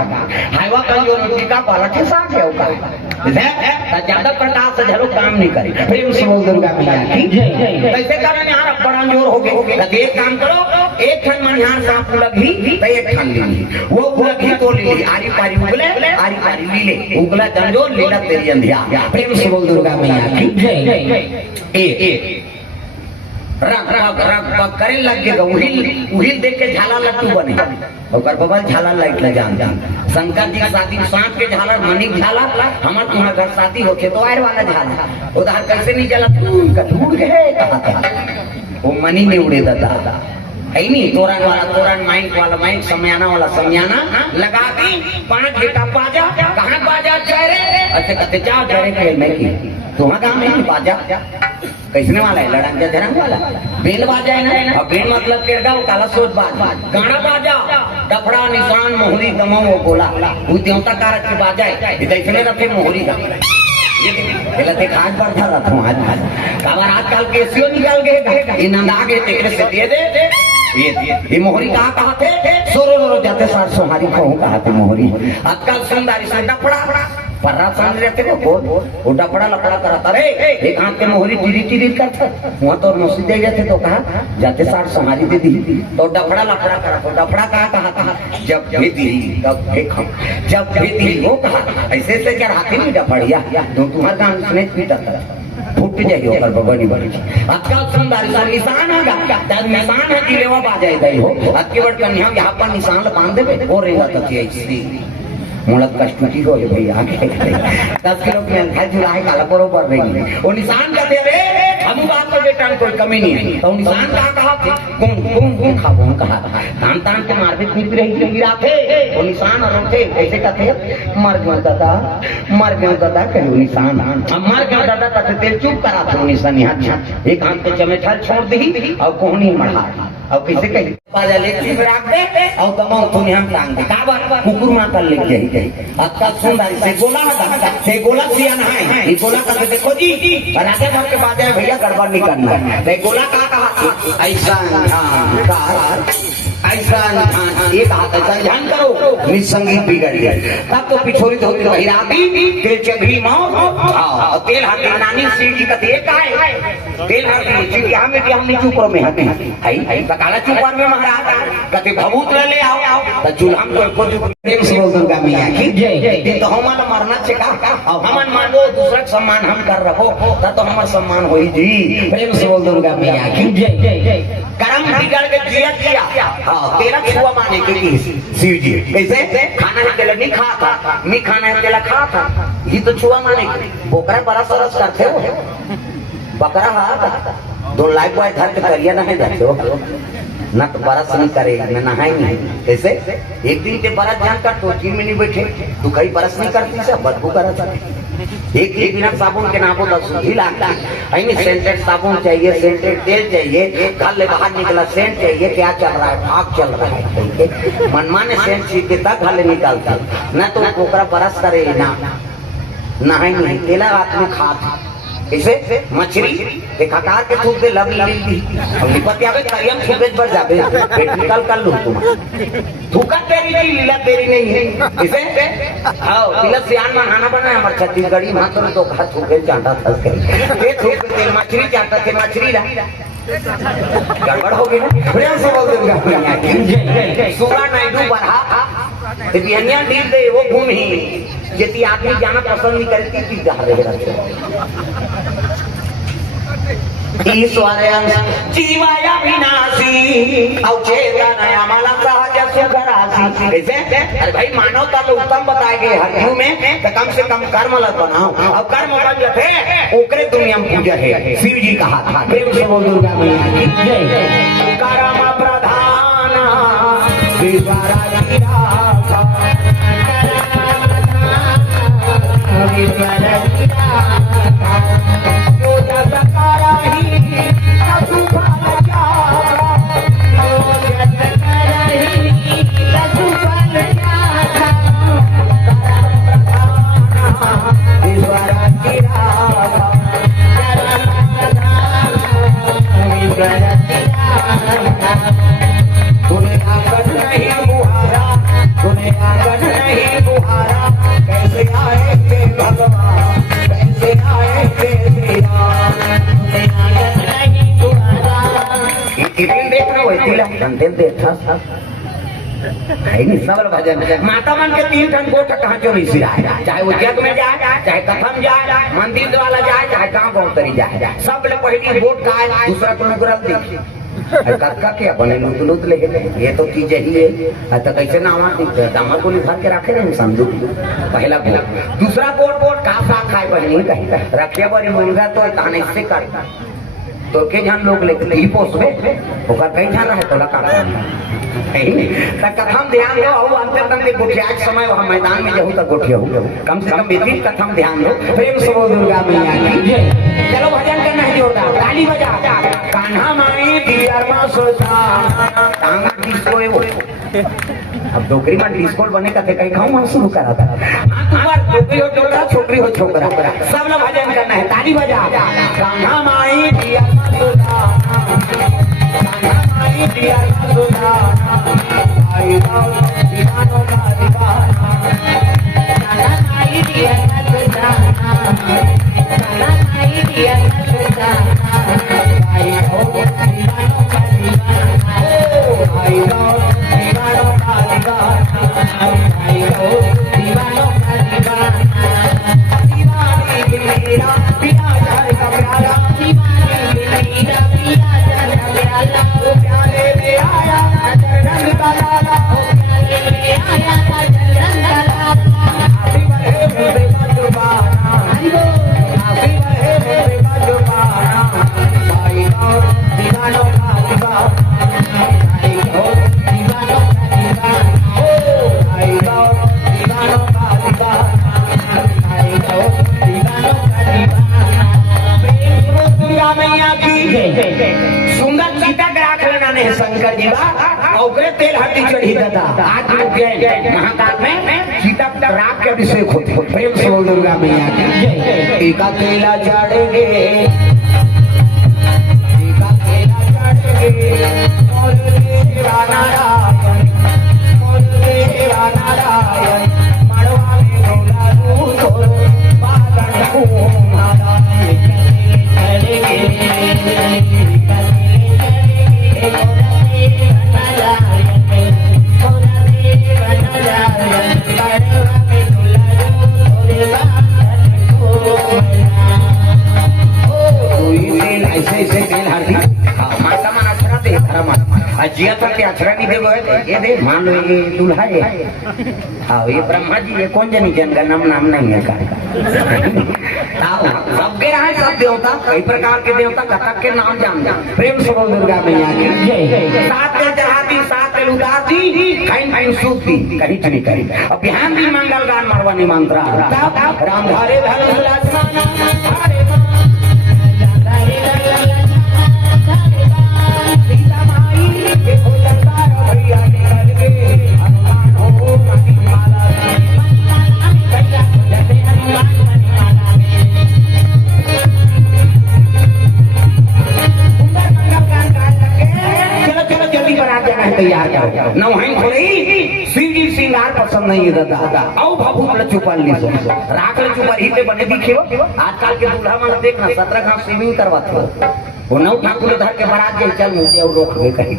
हाईवा का जोर में पिकअप वाला के साथ है उसका ज्यादा प्रकाश से झलो काम नहीं करे प्रेम से बोल दुर्गा मैया की कैसे कारण यार बड़ा जोर हो गया एक काम करो एक ठन मनिहार सांप लगी तो एक ठन ली वो लगी तो ली आरी पारी उगले आरी पारी लीले उगला जंजोर लीला तेरी अंधियार प्रेम से बोल दुर्गा मैया की ए रग रग रग करे लग गया उहिल देख के झाला लट्टू बने और बबल झाला लाइट ले जान शंकर जी शादी सांप के झाला मणिक झाला हमार तुम्हारा घर शादी होके तो आयर वाला झाला उधर कैसे नहीं जला टूट गए वो मनी में उड़े दादा है नहीं तोरण वाला तोरण माइक वाला माइक समयाना वाला समयाना लगा दी 5 घंटा बाजा कहाँ बाजा चेहरे अच्छा कहते जाओ चेहरे में की तुम्हारा काम है बाजा कैसने वाला है लड़ाई का धरम वाला बेल बाजा है ना और बेल मतलब केरगा काला सोच बाज गाना बाजा डफड़ा निशान मोहरी गमो वो बोला वो देवता कारक के बाजा है इतने रखे मोहरी का पहले देख आज बार था आज काबर आजकल केसियो निकाल गए इन अंदा के तेरे से दे ये मोहरी कहाँ थे सोरो रो जाते सार सोहारी कहूँ कहाँ थे मोहरी आजकल सुंदरी से डपड़ा पर्रा सांझ रहते वो डपड़ा लपड़ा कराता रे एक हाथ के मोहरी टिरी टिरी करता वहाँ तो मौसी दे गए थे तो कहा जाते सार सोहारी दे दी तो डपड़ा लपड़ा करा तो डपड़ा कहा जब भेदी तब देखो जब भेदी वो कहा ऐसे से क्या हाथी नहीं डपड़िया तो तुम्हारे गाँव सुने पीटा फूट जाएगी ओकर बगनी बड़ी आजकल सुंदर निशान होगा जब निशान है जिलेवा बाजाए दई हो अक्के बड़ कन्या यहाँ पर निशान बांध देवे और रहेगा तथी ऐसी मुलक कष्टुटी हो भैया आगे 10 किलो की अंधा जुलाई काला बरोबर रहेगी वो निशान का दे रे हम बात पर बेटा कोई कमी नहीं है तो निशान कहा थे कौन खाबो कहा तान के मार भी पीप रही गिरा थे वो निशान और थे ऐसे कहते मर गया दादा कहो निशान हम मर गया दादा कहते तेल चुप करा था निशान यहाँ एक हाथ पे चमेठा छोड़ दी और कोहनी मढ़ा अब कैसे कही बाजा लेके राख दे और दमाऊ तो हम टांग दे का बात कुकुर माता लेके गई अक्का सुंदर से गोला सिया ना है ये गोला का देखो जी राजा भर के बाजा भैया गड़बड़ नहीं करना है गोला कहा ऐसा ये कहा ऐसा ध्यान करो निज संगीत बिगड़ गया तब तो पिछोरी धोती रही राती तेल चगरी मौत और तेल हाथी नानी सिंह जी का तेल का है तेल हाथी जी हम नीचे ऊपर में हटे आई काला चुपार में महाराज कहते भभूत ले आओ तो चूल्हा को प्रेम से बोल दुर्गा मैया की जय तो हमारा मरना चाहिए का हमन मानो दूसरा सम्मान हम कर रखो तो हमारा सम्मान होई जी प्रेम से बोल दुर्गा मैया की जय कर्म बिगड़ के किया हाँ तेरा छुआ माने के शिव जी कैसे खाना है तेला नहीं खाना है तेला खा था ये तो छुआ माने बोकरा बड़ा सरस करते हो बकरा हाथ 2 लाख बाय धर के करिया नहीं जाते हो न तो बरस नहीं करे न नहाए नहीं कैसे एक दिन के बरस जान कर तो 3 महीने बैठे तू कहीं बरस नहीं करती सब बदबू करा एक बिना साबुन के नामों का सूझी लाता है सेंटेड साबुन चाहिए सेंटेड तेल चाहिए घर ले बाहर निकला सेंट चाहिए क्या चल रहा है भाग चल रहा है मनमाने सेंट सीख के तक घर ले निकालता न तो पोकरा बरस करे ना नहाए नहीं तेला रात में खा इसे मछली एक हकार के थूक दे लब ली अब लिपट आवे करियम थूके पर जाबे पेट निकाल कर लूं तुम थूका तेरी नहीं लीला तेरी नहीं है इसे आओ तिलक सियान में खाना बना हमार छत्तीसगढ़ी मां तो खा थूके चाटा फंस गई ये थूक तेल मछली चाटा थे मछली ला गड़बड़ हो गई ना प्रेम से बोल दूंगा सुरा नायडू बढ़ा बिहनिया डील दे वो घूम ही यदि आदमी जाना पसंद नहीं करती कि जा ईश्वर जीवाया विनाशी अवचेतनया मला सहज सुखरासी कैसे अरे भाई मानवता तो उत्तम बताए गए हर में तो कम से कम कर्म लग बनाओ अब कर्म बन जाते ओकरे दुनिया में पूजा है शिव जी कहा था प्रेम से बोल दुर्गा मैया की जय कर्म प्रधान माता मन के 3 टन गोठ कहाँ चोरी से आए चाहे वो जग में जाए चाहे कथम जाए मंदिर वाला जाए चाहे गाँव गौतरी जाए सब ले पहली वोट का दूसरा को नुकरल देखिए का क्या बने लूट ले ये तो चीज ही है तो कैसे नामा दामा को लिखा के रखे ना समझू पहला वोट दूसरा वोट का साथ खाए बहनी कहीं रखे बड़ी मुर्गा तो ताने से कर तो के जन लोग लेके ही पोसबे ओकर कहीं जाना है तोला काटा कथम ध्यान दो और अंतर तक के गुठिया समय वहां मैदान में जहू तक गुठिया हो कम से कम बेटी कथम ध्यान दो प्रेम से बोल दुर्गा मैया की जय चलो भजन करना है जोरदार ताली बजा कान्हा माई दियर मा सोचा टांग डिस्को है वो अब डोकरी में डिस्को बने का थे कहीं खाऊं हम शुरू करा था डोकरी हो छोकरा सब लोग भजन करना है ताली बजा कान्हा माई दियर मा सोचा शंकर जी बा तेल हड्डी चढ़ी दादा आज लोग गए महाकाल में सीता राग के अभिषेक होते प्रेम से बोल दुर्गा मैया की एका तेला चढ़ेगे एका तेला चढ़ेगे और देवा नारायण और देवा नारायण मड़वा में डोला रूप बादल को नारायण चढ़ेगे जिया तक के अक्षरा नहीं देगो ये दे मान लो ये दूल्हा है हाँ ये ब्रह्मा जी ये कौन जनी जन का नाम नहीं है का सबके रहा है सब देवता कई प्रकार के देवता कथक के नाम जान प्रेम से बोल दुर्गा मैया की सात तेल चढ़ाती सात तेल उतारती कहीं सूती कहीं चली करी अब बिहान भी मंगल गान मरवानी मंत्रा राम धारे शिव जी श्रृंगार पसंद नहीं है दादा आओ भाभूत ल चुपल ली सो राख ल चुपल ही ते बने दिखे आजकल के दूल्हा मन देखना 17 घाट स्विमिंग करवाते वो नौ ठाकुर धर के बारात जे चल मुझे और रोक दे कहीं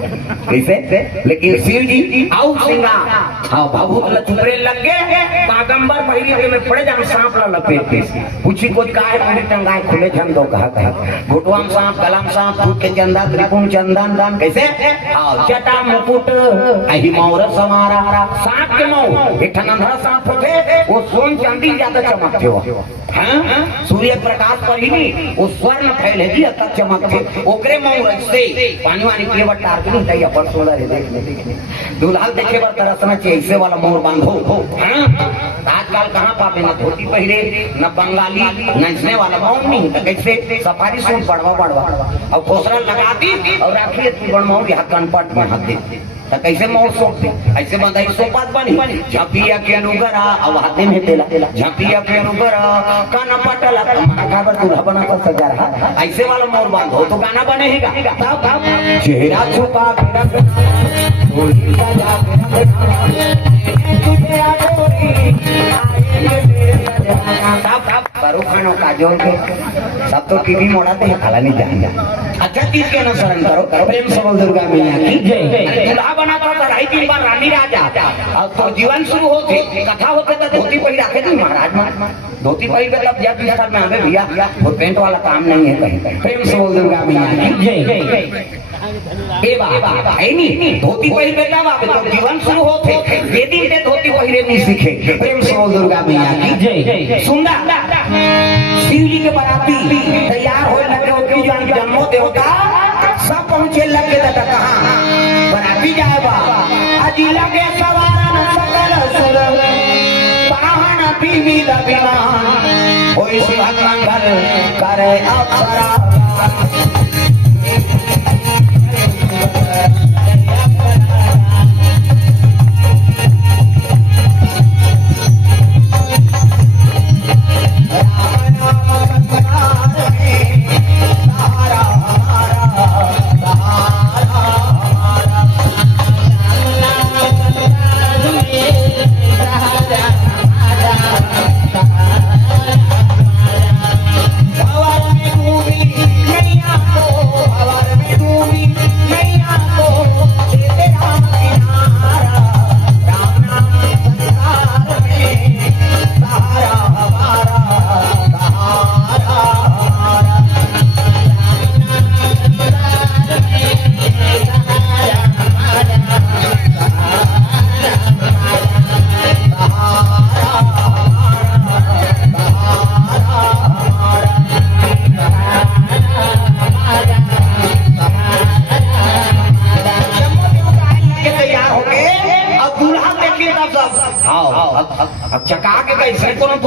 कैसे लेकिन शिव जी आओ श्रृंगार हां भाभूत ल चुपरे लग गए बागंबर पहिरी के में पड़े जान सांप ल लपेट के पूछी कुछ काहे पूरी टंगाए खुले झन दो कहा घुटवाम सांप गलाम सांप फूट के चंदा त्रिपुण चंदन दान कैसे आओ जटा मुकुट अहि मौर समारा सांप के मौ एक अंधा सांप होते वो सोन चांदी ज्यादा चमकते हो हां सूर्य प्रकाश पर ही नहीं वो स्वर्ण फैलेगी तब चमकते ओकरे मौ से पानी वाली केवट तार के नहीं तैया पर सोलर है देखने दूल्हा देखे बर तरसना चाहिए ऐसे वाला मोर बांधो हां आजकल कहां पापे न धोती पहिरे न बंगाली नचने वाला मौ नहीं तो कैसे सफारी सूट पड़वा और खोसरा लगा दी और राखी तू बड़ मौ हाथ कनपट में हाथ दे तो कैसे मौ सोपते ऐसे बंधाई सोपात बनी झपिया के अनुगरा अब हाथे में तेला झपिया के अनुगरा काना पटला खाबर दूल्हा बना कर सजा रहा ऐसे वाला मोर बांधो तो गाना बनेगा तब चेहरा छुपा के रखना ढोली बजा के रखना तुझे आडोरी शाहरुख खान और काजोल के सब तो टीवी मोड़ाते हैं खाला नहीं जाएंगे अच्छा चीज के अनुसरण करो प्रेम से बोल दुर्गा मैया की जय दूल्हा बना तो ढाई दिन बाद रानी राजा अब तो जीवन शुरू होते कथा होते तो धोती पहन रखे थे महाराज धोती पहन के तब जब विस्तार में हमें भैया वो पेंट वाला काम नहीं है कहीं प्रेम से बोल दुर्गा मैया की जय ए बाबा है नहीं धोती पहन के तब आवे तो जीवन शुरू होते ये दिन से धोती पहने नहीं सीखे प्रेम से बोल दुर्गा मैया की जय सुंदर शिव जी के बराती तैयार हो लगे हो जान जन्मो देवता सब पहुंचे लगे दादा कहां बराती जाए बाबा अजी लगे सवारन सकल सुर पाहन पीवी दबिमान होई सुभग मंगल करे अप्सरा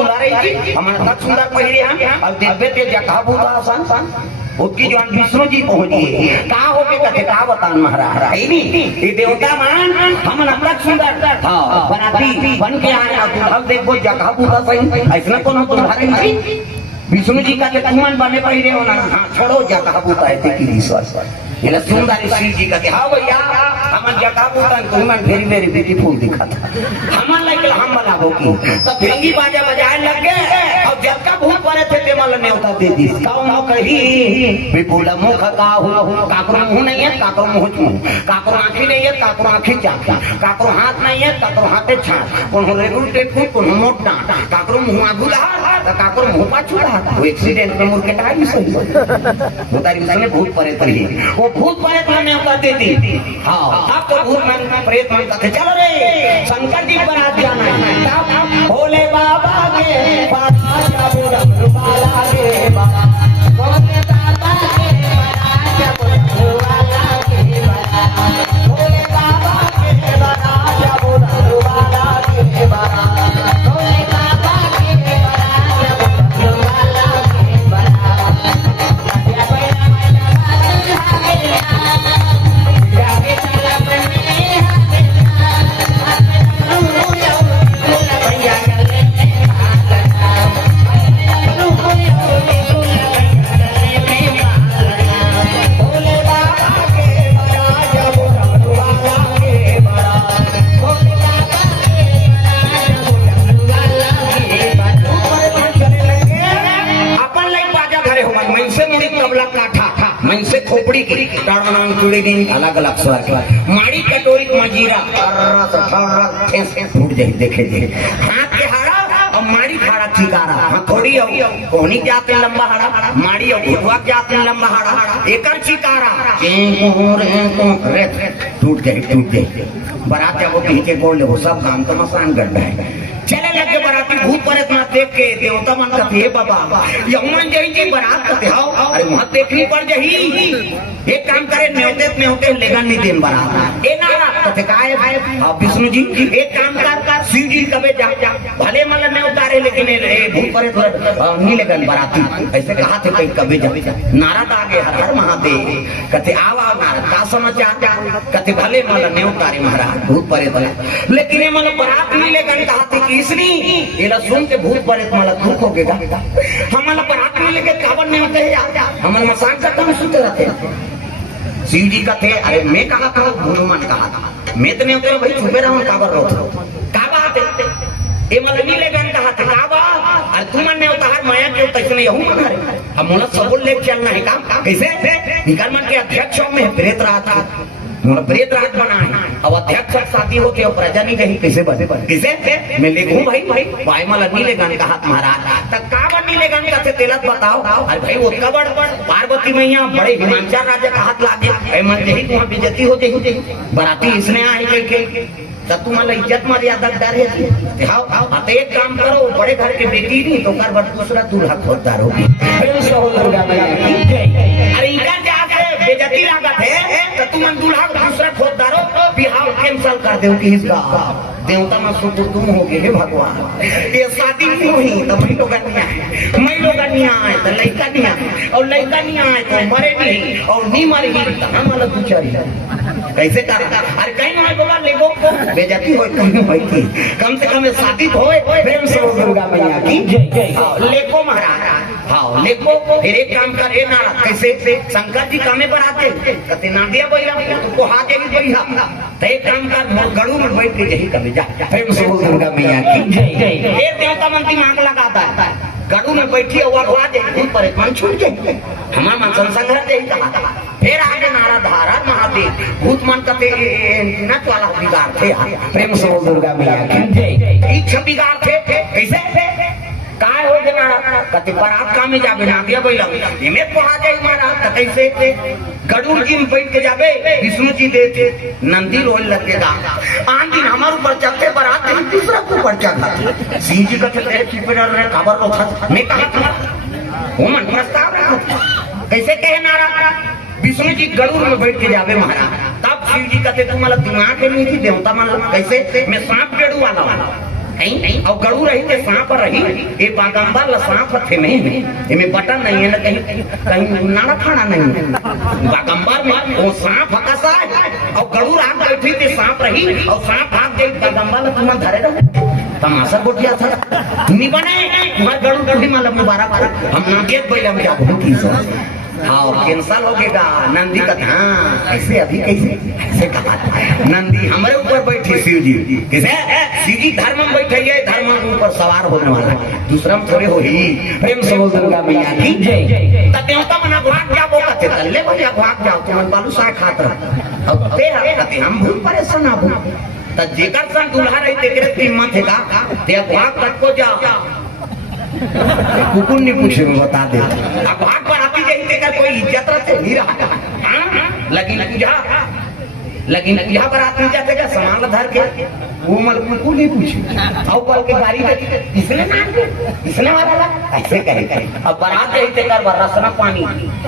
दुलारे जी हमारा तक सुंदर पहिरे हम और देखबे ते जगह भूता आसान उसकी जो विष्णु जी पहुंची कहाँ होके कहते का बतान महाराज है नहीं ये देवता मान हम तक सुंदर हाँ बनाती बन के आए अब देखो जगह भूता सही ऐसा कौन हो तुम्हारे विष्णु जी का तुमन बने पहिरे हो ना हाँ छोड़ो जगह भूता है की विश्वास ये सुंदर श्री जी का हाँ भैया हमार जगह भूता तुमन वेरी वेरी ब्यूटीफुल दिखा था हमार लाइक हम बना हो की तो फिरंगी बाजा बजाए लग गए और जब का भूत पड़े थे ते माला न्योता दे दी काऊ ना कही विपुल मुख का हो काकरो मुंह नहीं है काकरो मुंह काकरो आंखी नहीं है काकरो आंखी चाका काकरो हाथ नहीं है काकरो हाथे छाप कौन रेगुल टेकू कौन मोटा काकरो मुंह आगुला काकरो मुंह पाछुड़ा वो एक्सीडेंट में मुर्गे टाइम सही बतारी उसने भूत पड़े थे वो भूत पड़े तो न्योता दे दी हां अब तो भूत मन प्रेत मन का चलो रे शंकर जी बारात जाना है भोले बाबा के पास बाला के बाबा भोले बाबा के बारात वाला के बारात भोले बाबा के बारात वाला के बारात भोले बाबा के बारात वाला के बारात या बैना या के चला बने खोपड़ी की अलग अलग स्वर के माड़ी कटोरी मजीरा फूट जाए देखे हाथ के हाड़ा और माड़ी खाड़ा ठिकारा हथौड़ी कोहनी जाते लंबा हाड़ा माड़ी और घुटवा जाते लंबा हाड़ा एकर चिकारा टूट जाए बारात जब वो पीछे बोल ले वो सब काम तो मसान गड्ढा है चले लगे बाराती भूत परेत ना देख के देवता मन कहते हे बाबा यमुन जही जी बारात कहते हाओ अरे वहां देखनी पड़ जही एक काम करे न्योते लेगन नहीं देन बारात ए नारा कहते काय भाई विष्णु जी एक काम कर शिव जी कबे जा भले मतलब नहीं उतारे लेकिन भूत परेत नहीं लेगन बाराती ऐसे कहा थे कहीं कबे जा नारद आगे हर हर महादेव कहते आओ नारद का समाचार कहते भले मतलब नहीं उतारे महाराज भूत परेत लेकिन ये मतलब बारात नहीं लेगन कहा थे इसनी ये सुन के भूत परेत मला दुख हो गया हमारा बारात में लेके कावन नहीं होते हमारे मसान का में सुनते रहते शिव जी का थे अरे मैं कहा था हनुमान कहा था मैं तो नहीं होते भाई छुपे रहा हूँ काबर रो काबा ये मतलब नहीं लेगन कहा था काबा अरे तुम नहीं होता हर माया के होता इसने यहूं मना रहे अब मोला सबूत ले चलना है काम कैसे निकाल मन के अध्यक्ष में प्रेत रहा था प्रेत रात बना है अब अध्यक्ष शादी होती है प्रजा नहीं कही कैसे बसे कैसे मैं लिखूं भाई मला नीले गण कहा महाराज तब का नीले गण का तेलत बताओ अरे भाई वो कबड़ पार्वती मैया बड़े हिमांचल राजा का हाथ लागे मन यही तुम्हारी बेइज्जती होती बाराती इसने आई के तब तुम्हारा इज्जत मर्यादा डर है हाँ एक काम करो बड़े घर के बेटी नहीं तो कर बट दूसरा दूल्हा खोददार होगी अरे इनका जाके बेइज्जती लागत है तो तुम दूल्हा दूसरा खोददारो बिहार कैंसिल कर दो कि इसका देवता में सुपुर तुम हो गए भगवान ये शादी नहीं हुई तो मैं लोग नहीं आए तो लड़का नहीं आए और लड़का नहीं आए तो मरे नहीं और नहीं मरे तो हम अलग दूसरी कैसे कहा अरे कहीं ना बाबा लेगो बेइज्जती हो कहीं होई थी कम से कम शादी होए प्रेम से दुर्गा मैया की लेको महाराज हाँ लेको फिर एक काम करे ना कैसे शंकर जी कामे पर आते कहते ना दिया भैया तुमको हाथ देगी भैया तो एक काम कर मोर गड़ू में बैठ के यही कभी जा प्रेम से दुर्गा मैया की एक देवता मंत्री मांग लगाता है गड़ू में बैठी और भूत परेशान छूट गए हमारा मन संसंग यही कहा फिर आगे नारा धारा महादेव भूत मन कते नट वाला बिगाड़ थे प्रेम से दुर्गा मैया की इच्छा बिगाड़ थे कैसे काय हो गया नारा कते बारात का में जाबे ना दिया बैला इमे पहुंच जाई महाराज कैसे गड़ूर जी में बैठ के जाबे विष्णु जी देते नंदी रोल लगेगा आन दिन हमारे ऊपर चलते बारात नहीं दूसरा को ऊपर चलता सिंह जी का तेरे चिपड़ा रहे खबर को था मैं कहा था वो मन प्रस्ताव रखा कैसे कहे नारा विष्णु जी गरुड़ में बैठ के जावे महाराज तब शिव जी कहते तुम्हारा दिमाग नहीं थी देवता मतलब कैसे मैं सांप पेड़ू वाला और गड़ू रही ते सांप रही ये बागंबर ला सांप थे में इनमें बटन नहीं है ना कहीं कहीं नाना खाना नहीं बागंबर में वो सांप फकासा और गड़ू रात बैठी ते सांप रही और सांप भाग गई बागंबर ला तुम धरे रहो तमाशा बोटिया था नहीं बने मैं गड़ू गड्ढी मालूम मुबारक हम ना गेट बैल हम क्या भूखी सर हाँ कैंसल हो गएगा नंदी का हाँ ऐसे अभी कैसे ऐसे कहा नंदी हमारे ऊपर बैठी शिव जी किसे शिव जी धर्म में बैठे है धर्म के ऊपर सवार होने वाला दूसरा में थोड़े हो ही प्रेम से बोल दुर्गा मैया की जय तत्योता मना भाग क्या वो कहते तल्ले भैया भाग जाओ तुम बालू सा खाता अब तेरा कहते हम भूल परेशान ना भूल त जेकर संग दुल्हा रही तेरे कीमत है का ते भाग तक को जा कुकुर ने पूछे में बता दे अब भाग पर आती गई तेकर कोई इज्जत रखे नहीं रहा लेकिन यहाँ पर आदमी जाते क्या सामान धर के वो मल कुकुर नहीं पूछे और कल के गाड़ी में इसने वाला ऐसे कहे अब बारात गई तेकर रसना पानी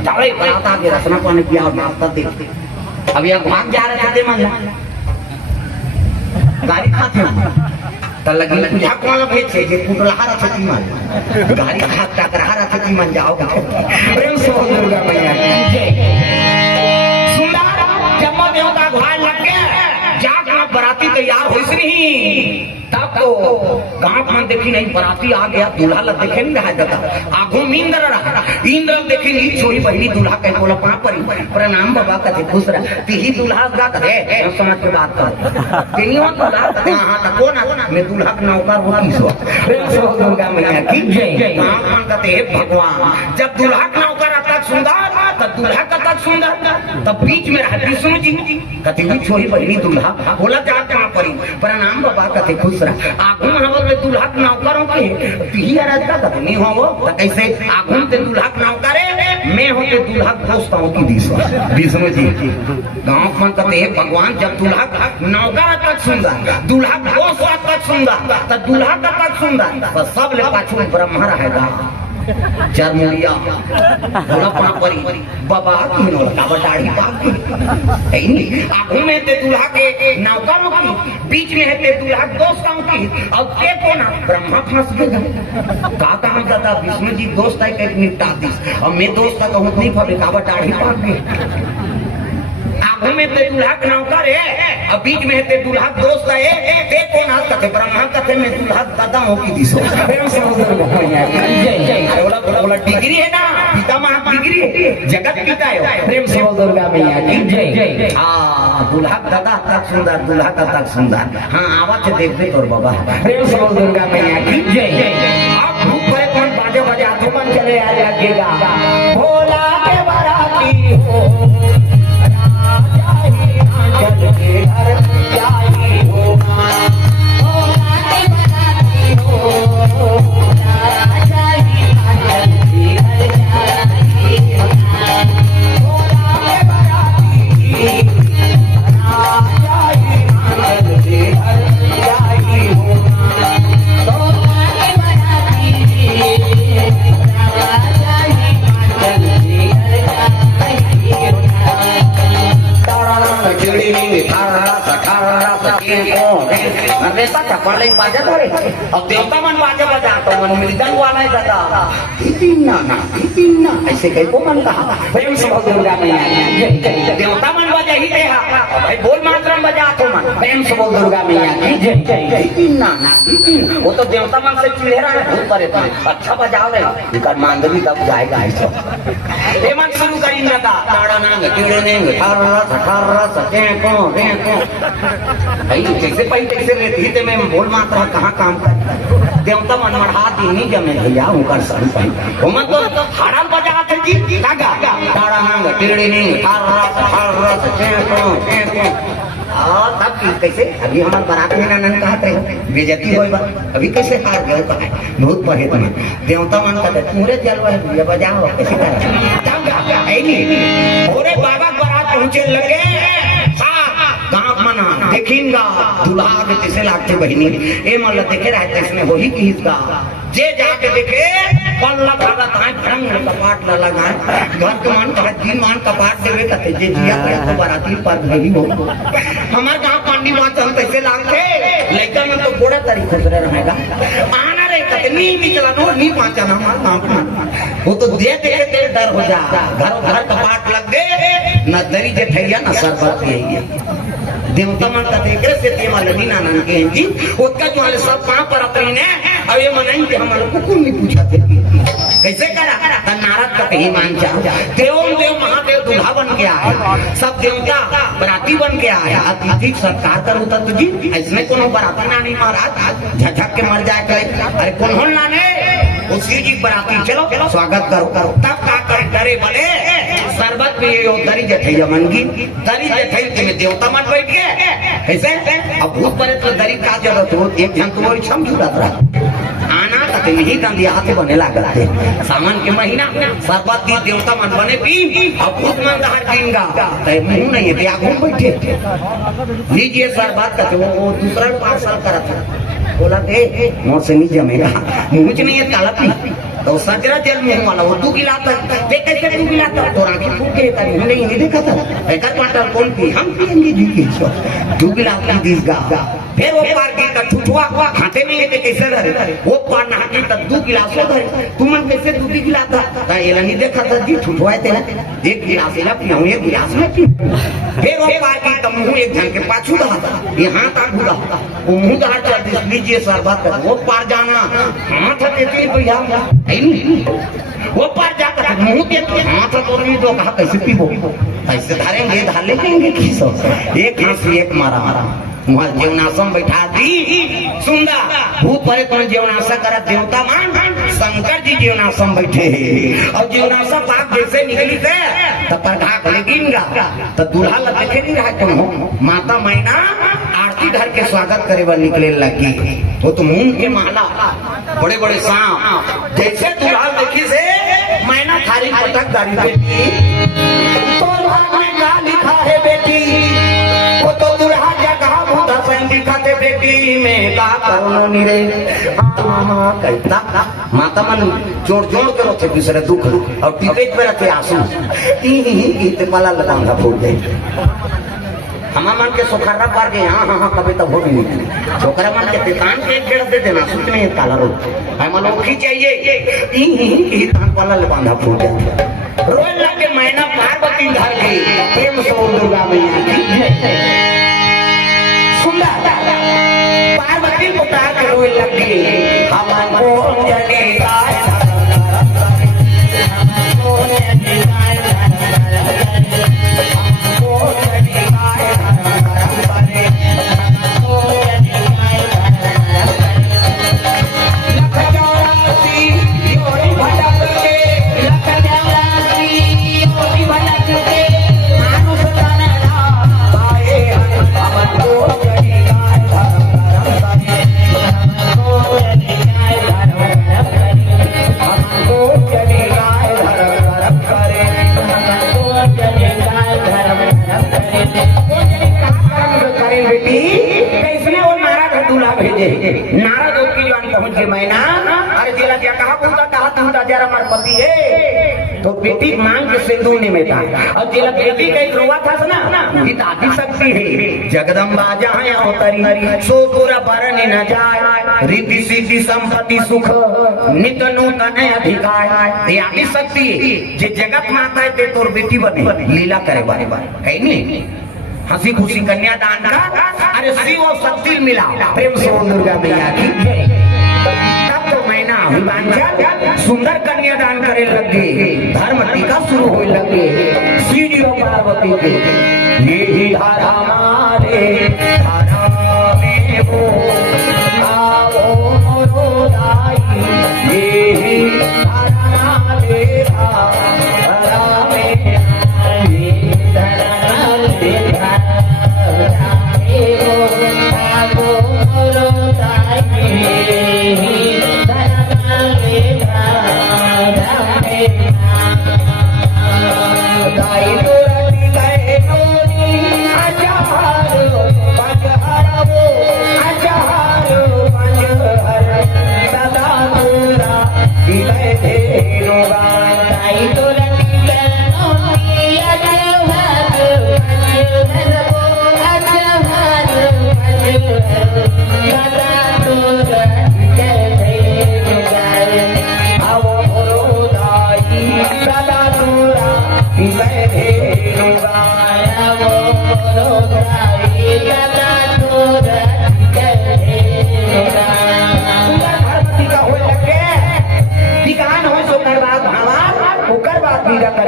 चावल बारात आगे रसना पानी पिया और नाश्ता दे अब यहाँ भाग जा रहे थे मन गाड़ी खाते तो लगी पूजा कौन भेजे जे पुटलहा रथती मन गाड़ी खात टकरा रथती मन जाओ प्रेम से बोल दुर्गा मैया की जय सुंदर जम्मा देवता घाल लग गया जाग ना बराती तैयार होइस नहीं तब तो गांव में देखी नहीं बराती आ गया दूल्हा ला देखे नहीं रहा जाता आगो इंद्र रहा इंद्र देखी नहीं छोरी बहनी दूल्हा कह बोला पा परी प्रणाम बाबा कथे खुश रह तीही दूल्हा का कहे समझ के बात कर तेनियो दूल्हा कहे हां त कोन मैं दूल्हा का नौकर हो किसो प्रेम से दुर्गा मैया की जय गांव में कथे भगवान जब दूल्हा का नौकर आता सुंदर तब दूल्हा का तक सुंदर तब बीच में रहा विष्णु जी कथे छोरी बहनी दूल्हा बोला जा कहां परी प्रणाम बाबा कथे खुश आगुन हमर में दूल्हा के नौकरों के तीही अरज का कथे नहीं हो तो कैसे आगुन ते दूल्हा के नौकरे मैं हो के दूल्हा दोस्ताओं की विष्णु जी गांव में कहते हैं भगवान जब दूल्हा नौकर तक सुंदर दूल्हा दोस्त तक सुंदर तब दूल्हा तक सुंदर तो सब ले पाछू ब्रह्मा रहेगा चरमुलिया बोला पा परी बाबा की नो का दाढ़ी पाक नहीं आगू में ते दूल्हा के नौकरों की बीच में है ते दूल्हा दोस्तों की और ते को ना ब्रह्मा फंस गया का काम करता विष्णु जी दोस्त है के निपटा दी और मैं दोस्त का कहूं नहीं फबे का दाढ़ी पाक गई आगू में ते दूल्हा के नौकर है और बीच में है ते दूल्हा दोस्त है ते को ना कथे ब्रह्मा कथे में दूल्हा दादा हो की दिसो प्रेम से जय जय बोला डिग्री है ना पिता महा डिग्री है जगत पिता है प्रेम से दुर्गा मैया की जय जय हां दूल्हा दादा तक सुंदर दूल्हा का तक सुंदर हां आवाज देखबे तोर बाबा प्रेम से दुर्गा मैया की जय जय आप भूख पर कौन बाजे बाजे हाथों में चले आ लगेगा भोला के बराती हो राजा के घर जाई हो भोला के बराती हो पाले बाजा धरे अब देवता मन बाजा बजा तो मन मृदंग वाला ही बजा इतना ऐसे कई को मन कहा प्रेम से दुर्गा मैया देवता मन बजा ही दे भाई बोल मात्रम बजा तो मन प्रेम से दुर्गा मैया की जय इतना वो तो देवता मन से चिढ़े रहा है भूत परे अच्छा बजाओ रे इकर मांडवी कब जाएगा ऐसा ये मन शुरू करी लगा ताड़ा नांग कीड़े नेंग ठारा सके को भाई जैसे पहले कैसे रहती थे मैं बोल मात्रा कहाँ काम कर देवता मन मढ़ा दी नहीं जमे भैया उनका सर पाई वो मत तो हड़ल बजा थे जी कागा ताड़ा नांग टीड़े नहीं ठारा सके को तब कैसे अभी हमारे बारात में ननन कहते हैं बेइज्जती होई बा अभी कैसे हार गए बहुत पढ़े तुम देवता मन कहते पूरे जलवा है बजाओ कैसे कर ओरे बाबा बारात पहुंचे लगे गांव मना देखिंगा दूल्हा के जैसे लागते बहनी ए मल्ल देखे रहते इसमें वही की हिस्सा जे जाके देखे पल्ला भागा ताए भरंग कपाट ला लगा घर के मान कहा दिन मान कपाट देवे कहते जे जिया को बाराती पर नहीं हो हमार गांव मंडी में चल कैसे लागे लड़का में तो बड़ा तारीख खुसरे रहेगा आना रे कतनी भी चला नो नहीं पाचा ना मार नाम वो तो दे दे डर हो जा घर कपाट लग गए ना दरी जे ठैया ना सरबत पिए देवता मन का देख से ते वाले नी नानन के जी उसका जो वाले सब पांव पर अपनी ने अब ये मनाई के हमारे को कोई नहीं पूछा थे कैसे करा त नारद का कहीं मान जा देव महादेव दूल्हा बन के आया सब देवता बराती बन के आया अतिथि सत्कार करो तब जी ऐसने कोनो बराती ना नहीं महाराज झटक के मर जाए करे अरे कौन हो लाने उसी जी बराती चलो स्वागत करो तब का कर डरे बने शरबत पिए दरी जठैया मन की दरी जठैया के में देवता मन बैठ गए ऐसे अब भूत परे तो दरी का जरूरत हो एक जन तुम्हारी क्षम जुड़त रहा आना तक नहीं दंदी हाथे बने लागल थे सावन के महीना शरबत दी देवता मन बने पी अब भूत मन दहर दिन गा तय मुंह नहीं है घूम बैठे लीजिए शरबत का वो दूसरा पार्सल करत बोला मोर से नहीं जमेगा मुझ नहीं है ताला पी तो सजरा जेल में वाला वो 2 गिलास देख कैसे 2 गिलास तो आंखें फूट के था नहीं देखा था एक क्वार्टर कौन पी हम पिएंगे जी के 2 गिलास पी दिस गा फिर वो पार की का ठुठुआ हाथे में लेके कैसे धरे वो पार ना की तब 2 गिलास धरे तुम मन कैसे 2 गिलास था ये नहीं देखा था जी ठुठुआ तेरा 1 गिलास ला पियो 1 गिलास में पी फिर वो पार की तब मुंह एक जन के पाछू था ये हाथ आ घुरा वो मुंह दहाड़ चल दिस लीजिए शरबत वो पार जाना हाथ देते भैया वो पार जाकर मुंह के हाथ तो नहीं दो कहा कैसे पीबो ऐसे धरेंगे धार लेंगे किसो एक हाथ से एक मारा वहाँ जीवनाश्रम बैठा दी सुंदर भूत परे तो जीवनाश्रम करा देवता मान शंकर जी जीवनाश्रम बैठे और जीवनाश्रम बाप जैसे निकली थे तब पर घाक लेकिन तो दूल्हा लग देखे नहीं रहा तुम माता मैना आरती घर के स्वागत करे बर निकले लगी वो तो मूंग के माला बड़े बड़े सांप जैसे दूल्हा देखी से मैना थारी पटक दारी बेटी तो क्या लिखा है बेटी वो तो दूल्हा जगह भूता सैन दिखाते बेटी में का करो निरे कहता माता मन जोड़ के रोते दूसरे दुख और टिकट पे रखे आंसू इतने पाला लगाऊंगा फूट दे हमार मन के सोखरा पार गए हाँ कभी तब हो नहीं सोखरा मन के दुकान के एक दे देना सूच में काला रोड है मन ओखी चाहिए तान पाला ले बांधा फूट रोज लगे मैना पार्वती घर गई प्रेम से दुर्गा मैया की सुंदर पार्वती पुकार के रोए लगी हमार को जले नारद की जान पहुंच गए मैना अरे जिला क्या कहा पूछा जरा हमारे पति है तो बेटी मांग के सिंदूर में था और जिला बेटी का एक रुआ था ना दादी शक्ति है जगदम्बा जहाँ अवतरी सो पूरा बरन न जाए रिद्धि सिद्धि संपत्ति सुख नित्य नूतन अधिकार आदि शक्ति जे जगत माता है ते तोर बेटी बने लीला करे बारे है नहीं हंसी खुशी कन्यादान का अरे शिव और शक्ति मिला प्रेम से दुर्गा मैया की तब तो मैना हिमांचल सुंदर कन्यादान करे लगे धर्म टीका शुरू होने लगे शिव जी और पार्वती के ये ही धारा मारे धारा में वो आओ रोदाई ये ही धारा मेरा धारा में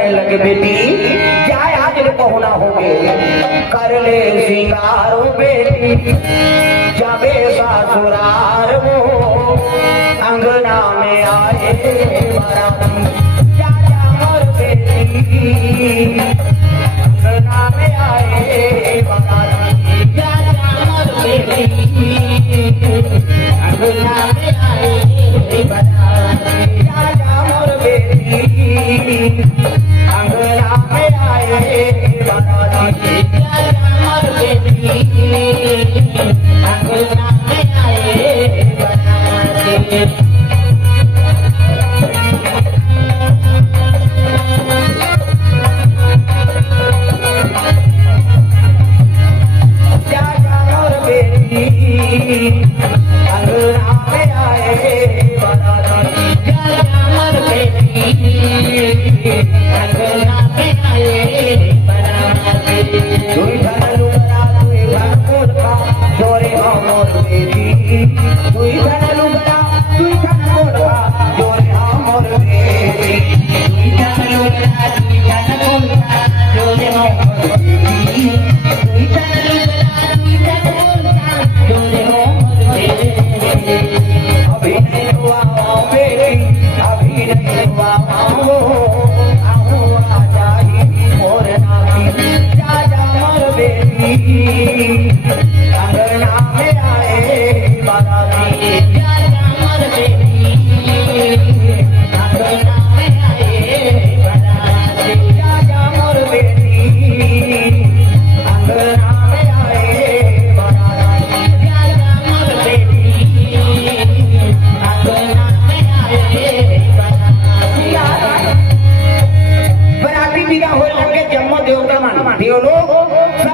कहने लगे बेटी क्या आज पहुना हो गए कर ले सिंगारो बेटी जावे ससुरार वो अंगना में आए बाराती जा मोर बेटी अंगना में आए बाराती जा मोर बेटी अंगना में आए बाराती जा मोर बेटी अंगना में आए बाराती जा मोर बेटी अंगना में आए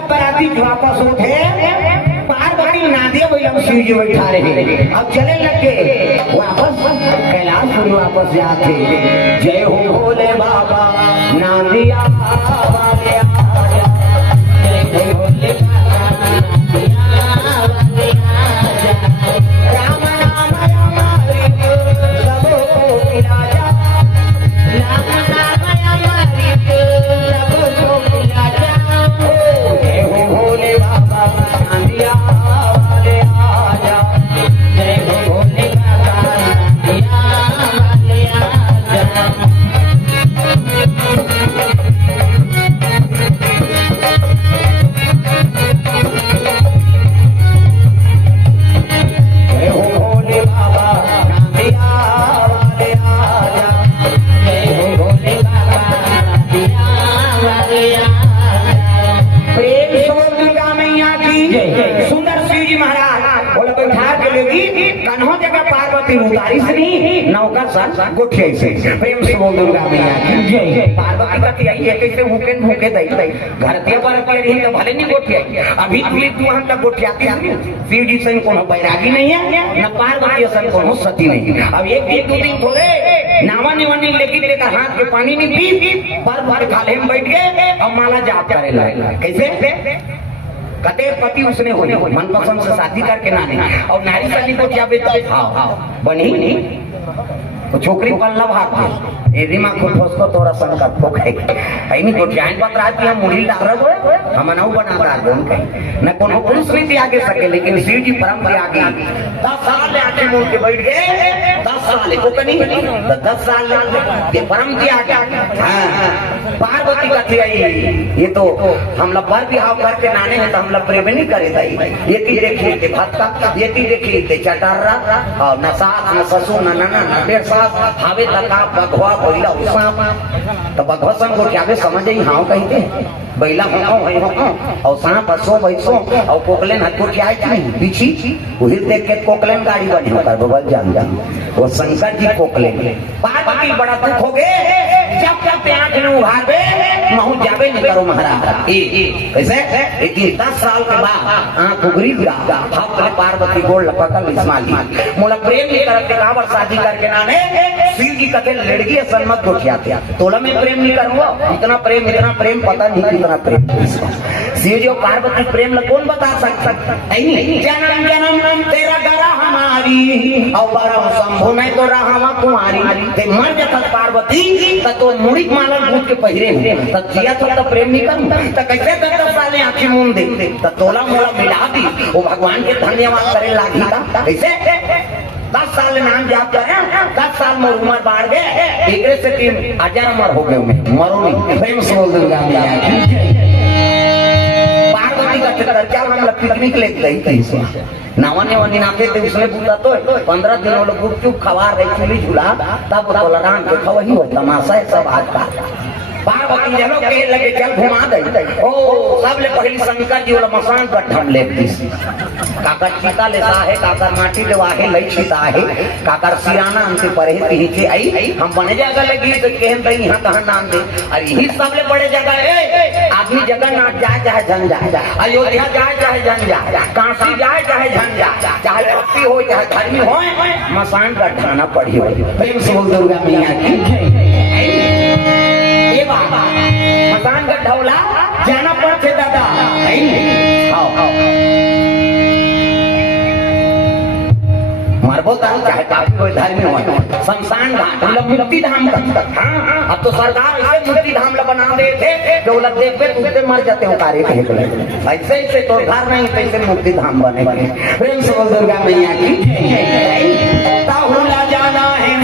बाराती वापस उठे पार्वती नादिया वही शिव जी बैठा रहे अब चले लगे वापस कैलाश वापस जाते जय हो भोले बाबा नादिया जय भोले राम नाम राम सबो राजा राम नाम राम सबो राजा जय हो भोले बाबा नादिया वाले आजा जय हो भोले बाबा नादिया वाले आजा उतारी से नहीं नौका सा गोठिया से प्रेम से बोल दूंगा भैया जय पार्वती का तिया ये कैसे भूखे भूखे दई दई घर के पर के रही तो भले नहीं गोठिया अभी तू हम तक गोठियाती है शिव जी से कोनो बैरागी नहीं है न पार्वती से कोनो सती नहीं है अब एक दो दिन थोड़े नावा निवानी लेके लेकर हाथ के पानी में पी पर खाले में बैठ गए और माला जाप करे लगे कैसे कते पति उसने हो मनपसंद से शादी करके नाने और नारी शादी को क्या बेटा हाँ बनी तो छोकरी पल्ला भाग ये दिमाग को ठोस को तोरा संकट हो गए ऐनी को जान पत्रा की हम मुड़ी डाल रहे हम नौ बना रहा गोन कहीं न कोनो पुरुष नहीं आगे सके लेकिन शिव जी परम के आगे 10 साल ले आके मुड़ के बैठ गए 10 साल को कनी 10 साल के परम के आगे हां पार्वती का थी ये तो हम लोग बार बिहाव करके नाने हैं तो हम लोग प्रेम नहीं करे दाई ये की देखिए के भक्ता ये की देखिए के चटारा और न सास न ससुर न नना न डेढ़ सास हावे तका बघवा बोला उसा तो बघवा संग को क्या बे समझ ही हां कहते बैला हो और सांप बसो बैसो और कोकलेन हत्तो क्या है पीछी वही देख के कोकलेन गाड़ी बने होकर बबल जान वो शंकर जी कोकलेन पार्वती बड़ा दुख हो गए जब तक आंख न उभारबे महू जाबे नहीं करो महाराज कैसे लेकिन 10 साल के बाद आंख उगरी गिरा हम पार्वती गोल लपकल इस्माइल मोला प्रेम नहीं करते कावर शादी करके नाने शिव जी कहते लड़की सन्मत को क्या तोला में प्रेम नहीं करूंगा इतना प्रेम पता नहीं कितना प्रेम शिव जी और पार्वती प्रेम ल कौन बता सकता? जन्म जन्म तेरा गरा हमारी और बरम शंभु नहीं तो रहा कुमारी। ते मर जाता पार्वती तो मुड़ी माला भूत के पहिरे तो जिया तो प्रेम नहीं कर तो कैसे 10 साल आंखें मूंद दे तो तोला मोला मिला दी वो भगवान के धन्यवाद करे लागी था कैसे 10 साल नाम जाप करे 10 साल में उम्र बढ़ गए एक से 3 हजार उम्र हो गए मरो नहीं प्रेम से बोल दूंगा पार्वती का चक्कर क्या हम लोग पिकनिक ले गए कैसे नावने वानी नाते थे उसने पूछा तो 15 दिन लोग गुपचुप खवा रही चुली झूला तब बलराम के खवही हो तमाशा है सब आज का पार्वती जनो के लगे चल घुमा दे ओ सबले पहली शंकर जी वाला मसान गड्ढा ले दिस काकर सीता लेता है काकर माटी देवाहे लई सीता है काकर सिराना अंते परे पीछे आई हम बने जगह लगी तो कहन रही यहां कहां नाम दे अरे ही सबले बड़े जगह है आदमी जगन्नाथ जाए चाहे जन जाए अयोध्या जाए चाहे जन जाए काशी जाए चाहे जन जाए चाहे भक्ति हो चाहे धर्मी हो मसान गड्ढा ना पड़ी हो प्रेम से बोल दुर्गा मैया की मसान का ढौला जाना पड़ते दादा मरबो चाहे काफी हो धर्मी हो शमशान घाट मतलब मुक्ति धाम का अब तो सरकार ऐसे मुक्ति धाम ला बना दे थे जो लग देख पे मर जाते हो कार्य ऐसे ऐसे तो घर नहीं कैसे मुक्ति धाम बनेंगे प्रेम से बोल दुर्गा मैया की ताहुला जाना है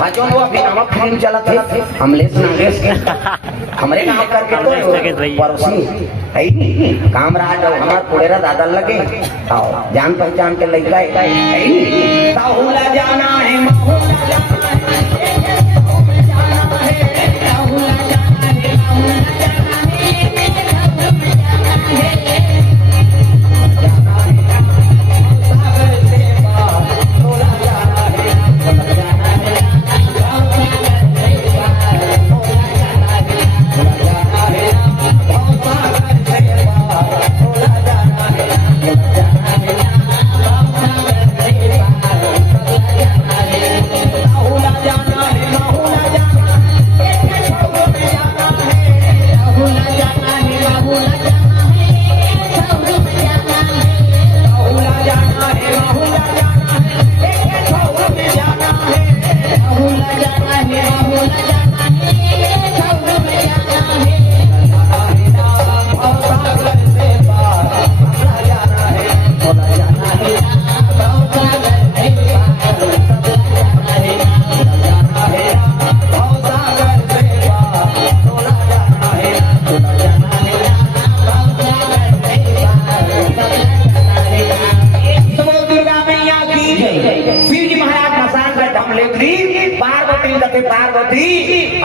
भाजो वो अभी नमक फिल्म चला थे हमलेश नागेश के हमरे गांव करके तो पड़ोसी है नहीं कामराज और हमार पुरेरा दादा लगे आओ जान पहचान के लड़का है नहीं ताहुला जाना है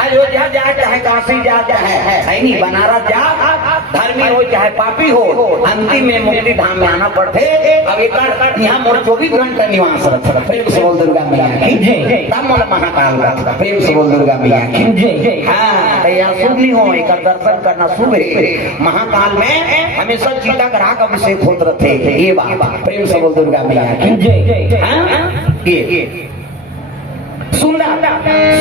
अयोध्या जाए चाहे काशी जाए है नहीं बनारस जा धर्मी हो चाहे पापी हो अंतिम में मुक्ति धाम में आना पड़ते अब एक यहाँ मोर 24 घंटा निवास रखता प्रेम से बोल दुर्गा मैया की तब मोला महाकाल रखता प्रेम से बोल दुर्गा मैया की हाँ तो यहाँ शुभ नहीं हो एक दर्शन करना शुभ है महाकाल में हमेशा चीता का राग अभिषेक होते रहते ये बात प्रेम से बोल दुर्गा मैया की ये सुंदर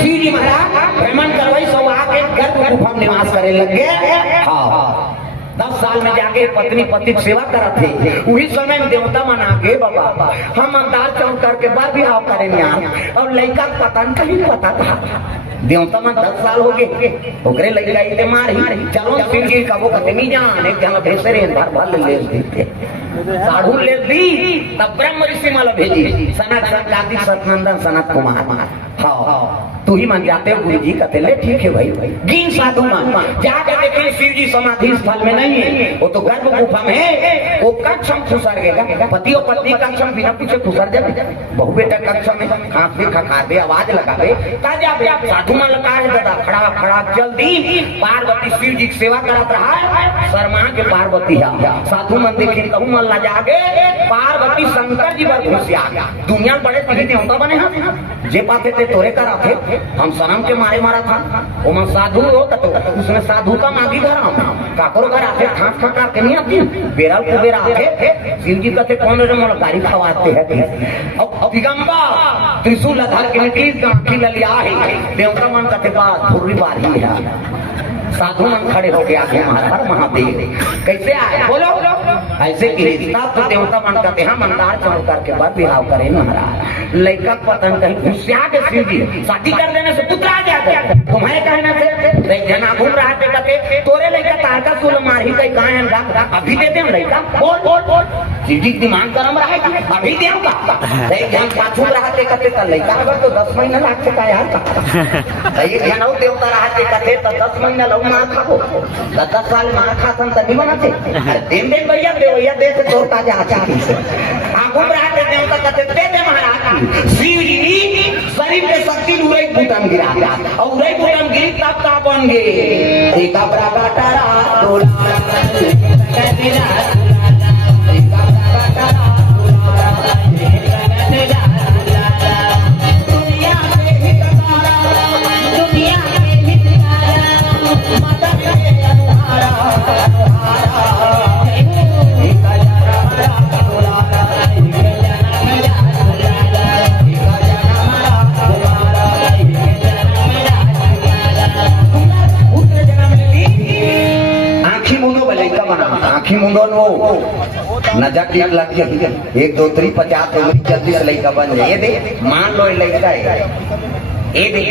श्री जी महाराज भ्रमण करवाई सब आके गर्भ गुफा में निवास करे लग गए हाँ 10 साल में जाके पत्नी पति सेवा करत थे वही समय में देवता मना के बाबा हम अंदाज चौक करके बार बिहाव करेंगे यार और लड़का पता नहीं पता था देवता में 10 साल हो गए ओकरे लड़का इतने मारी चलो शिव जी कबो कतनी जान एक जगह भेसरे भर भर ले देते साधु ले दी तब ब्रह्म ऋषि माला भेजी सनत कार्तिक सतनंदन सनत कुमार हाँ तू ही मान जाते हो गुरु जी कहते ले ठीक है भाई गिन साधु मान जाकर देखे शिव जी समाधि स्थल में नहीं है वो तो गर्भ गुफा में है वो कक्ष में खुसर गएगा पति और पत्नी कक्ष में बिना पीछे खुसर जाए बहु बेटा कक्ष में खांसते खखाते आवाज लगावे कहा जाबे साधु मान लगा है दादा खड़ा खड़ा जल्दी पार्वती शिव जी की सेवा करत रहा शर्मा के पार्वती साधु मन देखे कहूँ मन ला जागे पार्वती शंकर जी पर घुसिया दुनिया बड़े पहले होता बने जे पाते थे तोरे करा थे हम शर्म के मारे मारा था वो मैं साधु हो तो उसने साधु का मांगी धरा काकोर घर आते ठास खा के नहीं आती बेरा को बेरा आते शिव जी कहते कौन रे मोला गाड़ी खवाते हैं अब दिगंबर त्रिशूल आधार के निकली गांठी ललिया है देवता मन कहते बात थोड़ी बारी है साधु मन खड़े हो गया हर महादेव कैसे आए बोलो ऐसे की रिश्ता तो देवता मन कहते हैं मंदार चमत्कार के बाद विवाह करे महाराज लड़का पतन कहीं घुसिया के शिव जी शादी कर देने से पुत्र आ जाएगा तुम्हारे कहने से जना घूम रहा है कहते तोरे लड़का तार का सूल मार ही कहीं कहाँ अभी दे दे लड़का बोल बोल बोल शिव जी दिमाग गरम रहा है अभी देगा पाछू रहा कहते लड़का अगर तो 10 महीना लाग चुका यार देवता रहा कहते तो 10 महीना लो मार खाओ 10 साल मार खातन तभी बनाते दिन दिन भैया दे से तोड़ता जा चाची से घूम रहा थे देवता कहते दे महाराज शिव जी शरीर के शक्ति उड़ई बूटम गिरा और उड़ई बूटम गिरी तब का बन गए एक बड़ा बाटारा आखी मुंडो नो नजर टीक लग गया 1 2 3 50 उम्र जल्दी से लड़का बन जाए ये दे मान लो ये लड़का है ये दे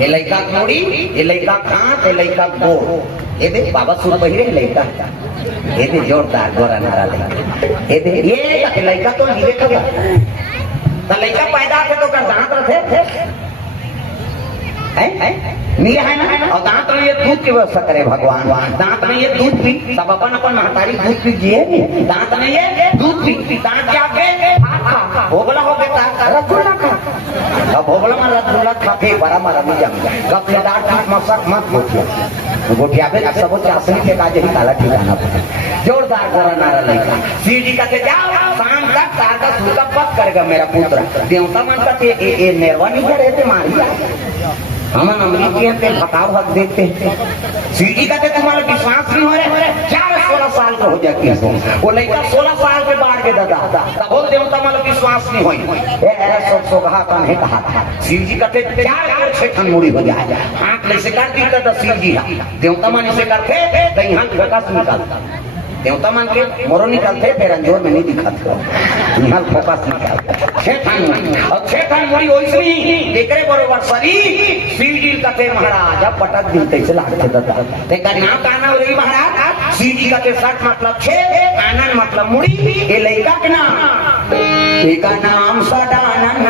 ये लड़का मोड़ी ये लड़का खां ये लड़का गोड़ ये दे बाबा सुन बहिरे लड़का ये दे जोरदार गोरा नारा लड़का ये दे ये लड़का तो नहीं देखा तो लड़का पैदा थे तो कर दांत रखे नहीं है ना और दांत में ये दूध की व्यवस्था करे भगवान दांत में ये दूध पी सब अपन अपन महतारी दूध पीजिए दांत में ये दूध पी दांत क्या भोगला हो गया रसगुल्ला खा अब भोगला में रसगुल्ला खाते बड़ा मारा नहीं जम गपलेदार दांत मसक मत गोटिया पे सब चासनी के काजे ही काला ठिकाना जोरदार गोरा नारा लड़का शिव जी कहते जाओ शाम तक तार का सूखा पक करेगा मेरा पुत्र देवता मन कहते ये नेरवा नहीं करे थे मारी हम अमरीकी के भकाव हक देखते हैं शिव जी कहते तुम्हारा विश्वास नहीं हो रहे 16 साल का हो जाती है वो लड़का 16 साल के बाद के दादा तब बोल देवता मतलब विश्वास नहीं हुई सब सोहा का नहीं कहा था शिव जी कहते 4 मुड़ी हो जाए हाथ ले से कर दी तो शिव जी देवता मन से करते कहीं हाथ फोकस निकालता देवता मान के मोरो निकालते फिर अंजोर में नहीं दिखाते निहाल फोकस निकालते और 6 मुड़ी वैसे ही देखरे बरोबर शरीर शिव जी कहते महाराज अब पटक दिलते से लागते दादा ते कन्या काना हो रही महाराज शिव जी कहते 60 मतलब 6 आनंद मतलब मुड़ी ये लड़का के नाम एक नाम सदानंद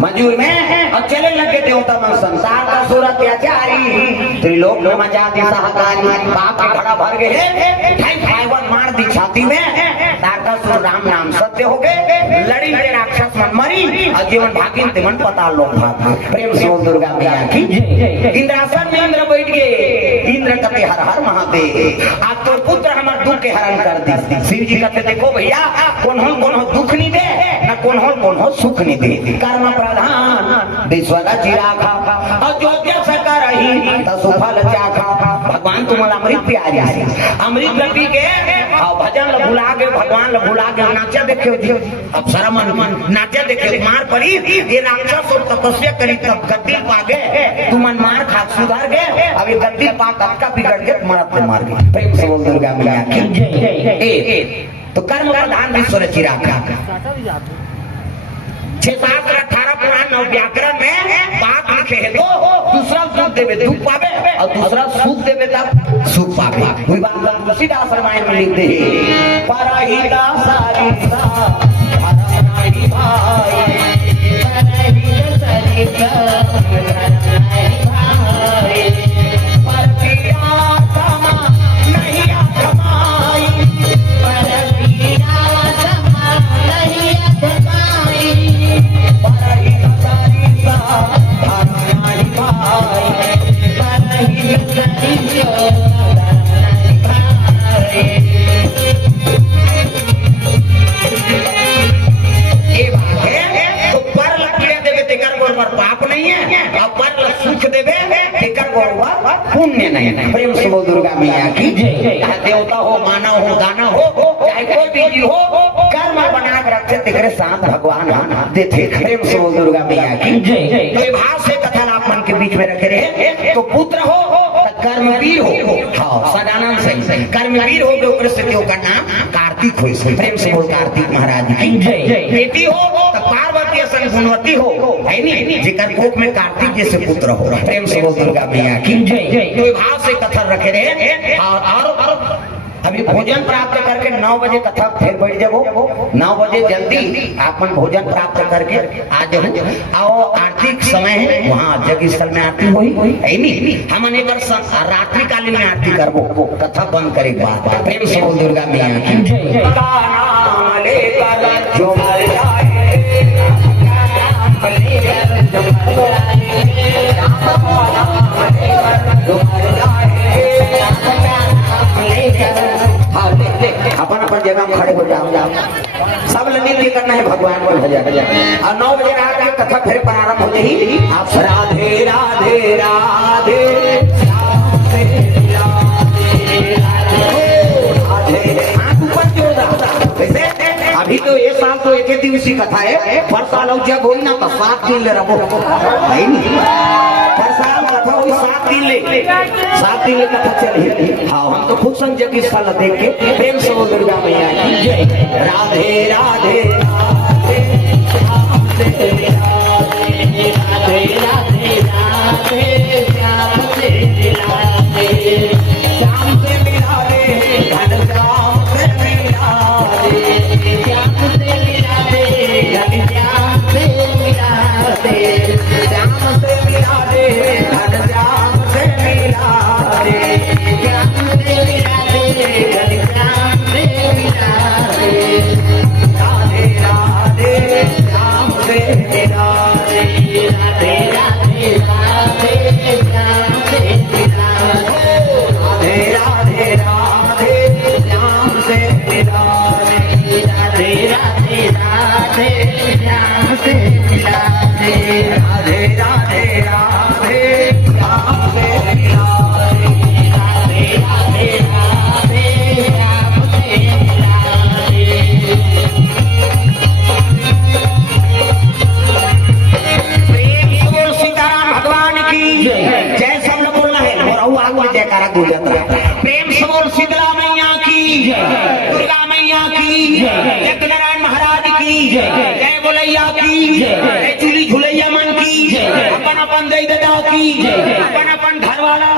मंजूर में और चले लगे देवता मन संसार का सूरत त्याचारी त्रिलोक में मजा दी सहकारी बाप के घड़ा भर गए ठाई फाइवन मार दी छाती में तारकासुर राम नाम सत्य हो गए लड़ी में राक्षस मन मरी जीवन भागिन ते मन पता लो भाग प्रेम से बोल दुर्गा मैया की इंद्रासन में इंद्र बैठ गए इंद्र कहते हर हर महादेव आज तो पुत्र हमार दुख के हरण कर दी शिव जी कहते देखो भैया कौन हो दुख नहीं दे न कौन हो सुख नहीं दे कर्म प्रधान विश्वरा चिरागा अयोध्या सका रही तो सुफल चाखा भगवान तुम्हारा अमृत प्यारी अमृत पी के भजन भुला गए भगवान भुला गए नाचा देखे अब शर्म नाचा देखे मार पड़ी ये राक्षस और तपस्या करी तब गद्दी पा गए तुम मार खा सुधर गए अब ये गद्दी पा का बिगड़ गए तुम्हारा मार गए प्रेम से बोल दुर्गा मैया की तो कर्म प्रधान विश्व चिरागा 6, 7, 18 पुराण 9 व्याकरण में बात लिखे है तो दूसरा सुख देवे दुख पावे और दूसरा सुख देवे तब सुख पावे कोई बात तुलसीदास रामायण में लिखते हैं परहिता सारिता परनाही भाई परहिता सारिता परनाही भाई परपिया समा नहीं कमाई परपिया समा नहीं कमाई पाप नहीं है और पर सुख देवे पुण्य नहीं है प्रेम से बोल दुर्गा मैया की चाहे देवता हो मानव हो दानव हो चाहे कोई भी हो कर्म बना के रखे तेरे साथ भगवान देते प्रेम से बोल दुर्गा मैया की तो भाव से कथा आप मन के बीच में रखे रहे तो पुत्र हो कर्मवीर हो सदानंद सही कर्मवीर हो गए से का नाम कार्तिक हो प्रेम से बोल कार्तिक महाराज की बेटी हो तो पार्वती सन गुणवती हो है नहीं जिकर कोख में कार्तिक जैसे पुत्र हो प्रेम से बोल दुर्गा मैया की तो भाव से कथा रखे रहे और अभी भोजन प्राप्त करके 9 बजे कथा फिर बैठ जाओ 9 बजे जल्दी आप भोजन प्राप्त करके आ जाओ आओ आरती समय है वहाँ जग स्थल में आरती हुई है नहीं हम रात्रि कालीन में आरती करबो कथा बंद करे प्रेम से बोल दुर्गा मैया की जो मर जाए अपन अपन जगह में खड़े हो जाओ सब नृत्य करना है भगवान को भजन और 9 बजे रात की कथा फिर प्रारंभ होते ही आप राधे राधे राधे अभी तो ये साल तो एक दिवसीय कथा है पर साल जब हो ना तो 7 दिन ले रहो है नहीं पर साल कथा हुई 7 दिन ले कथा चली हाँ हम तो खुद संजय की स्थल देख के प्रेम से वो दुर्गा मैया की जय राधे राधे राधे राधे राधे राधे श्याम से मिला दे धन श्याम से मिला दे श्याम से मिला दे धन श्याम से मिला दे श्याम से मिला दे धन श्याम से मिला दे श्याम से मिला दे धन श्याम से मिला दे राधे राधे श्याम से मिला दे राधे राधे राधे श्याम से मिला दे राधे राधे राधे श्याम से मिला दे राधे राधे राधे श्याम से मिला दे राधे राधे राधे श्याम से मिला दे राधे राधे राधे श्याम से मिला दे प्रेम बोल सीताराम भगवान की जय सब लोग बोलना है और आगे जयकारा गुजरता है प्रेम से बोल शीतला मैया की दुर्गा मैया की जगनारायण महाराज की जय बोलैया की जय चूली झुलैया मन की अपन अपन दई दादा की अपन अपन घर वाला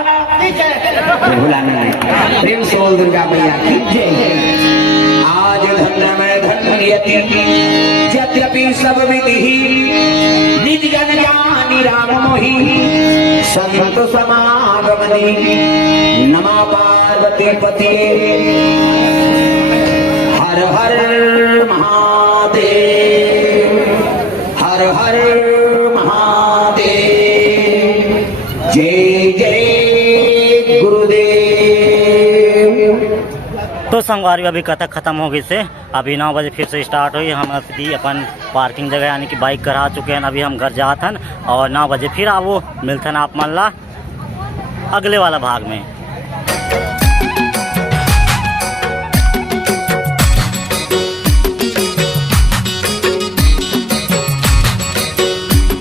भुलाना नहीं प्रेम से बोल दुर्गा मैया की जय आज धन्य में धन्यति यद्यपि सब विधि निज जन जानी राम मोहि संत समागमनि नमा पार्वती पति हर हर महादेव हर संगवारी अभी कथक खत्म हो गई से, अभी 9 बजे फिर से स्टार्ट हुई। हम सीधी अपन पार्किंग जगह यानी कि बाइक करा चुके हैं। अभी हम घर जात हन और 9 बजे फिर आवो मिलथन आप मन ला अगले वाला भाग में।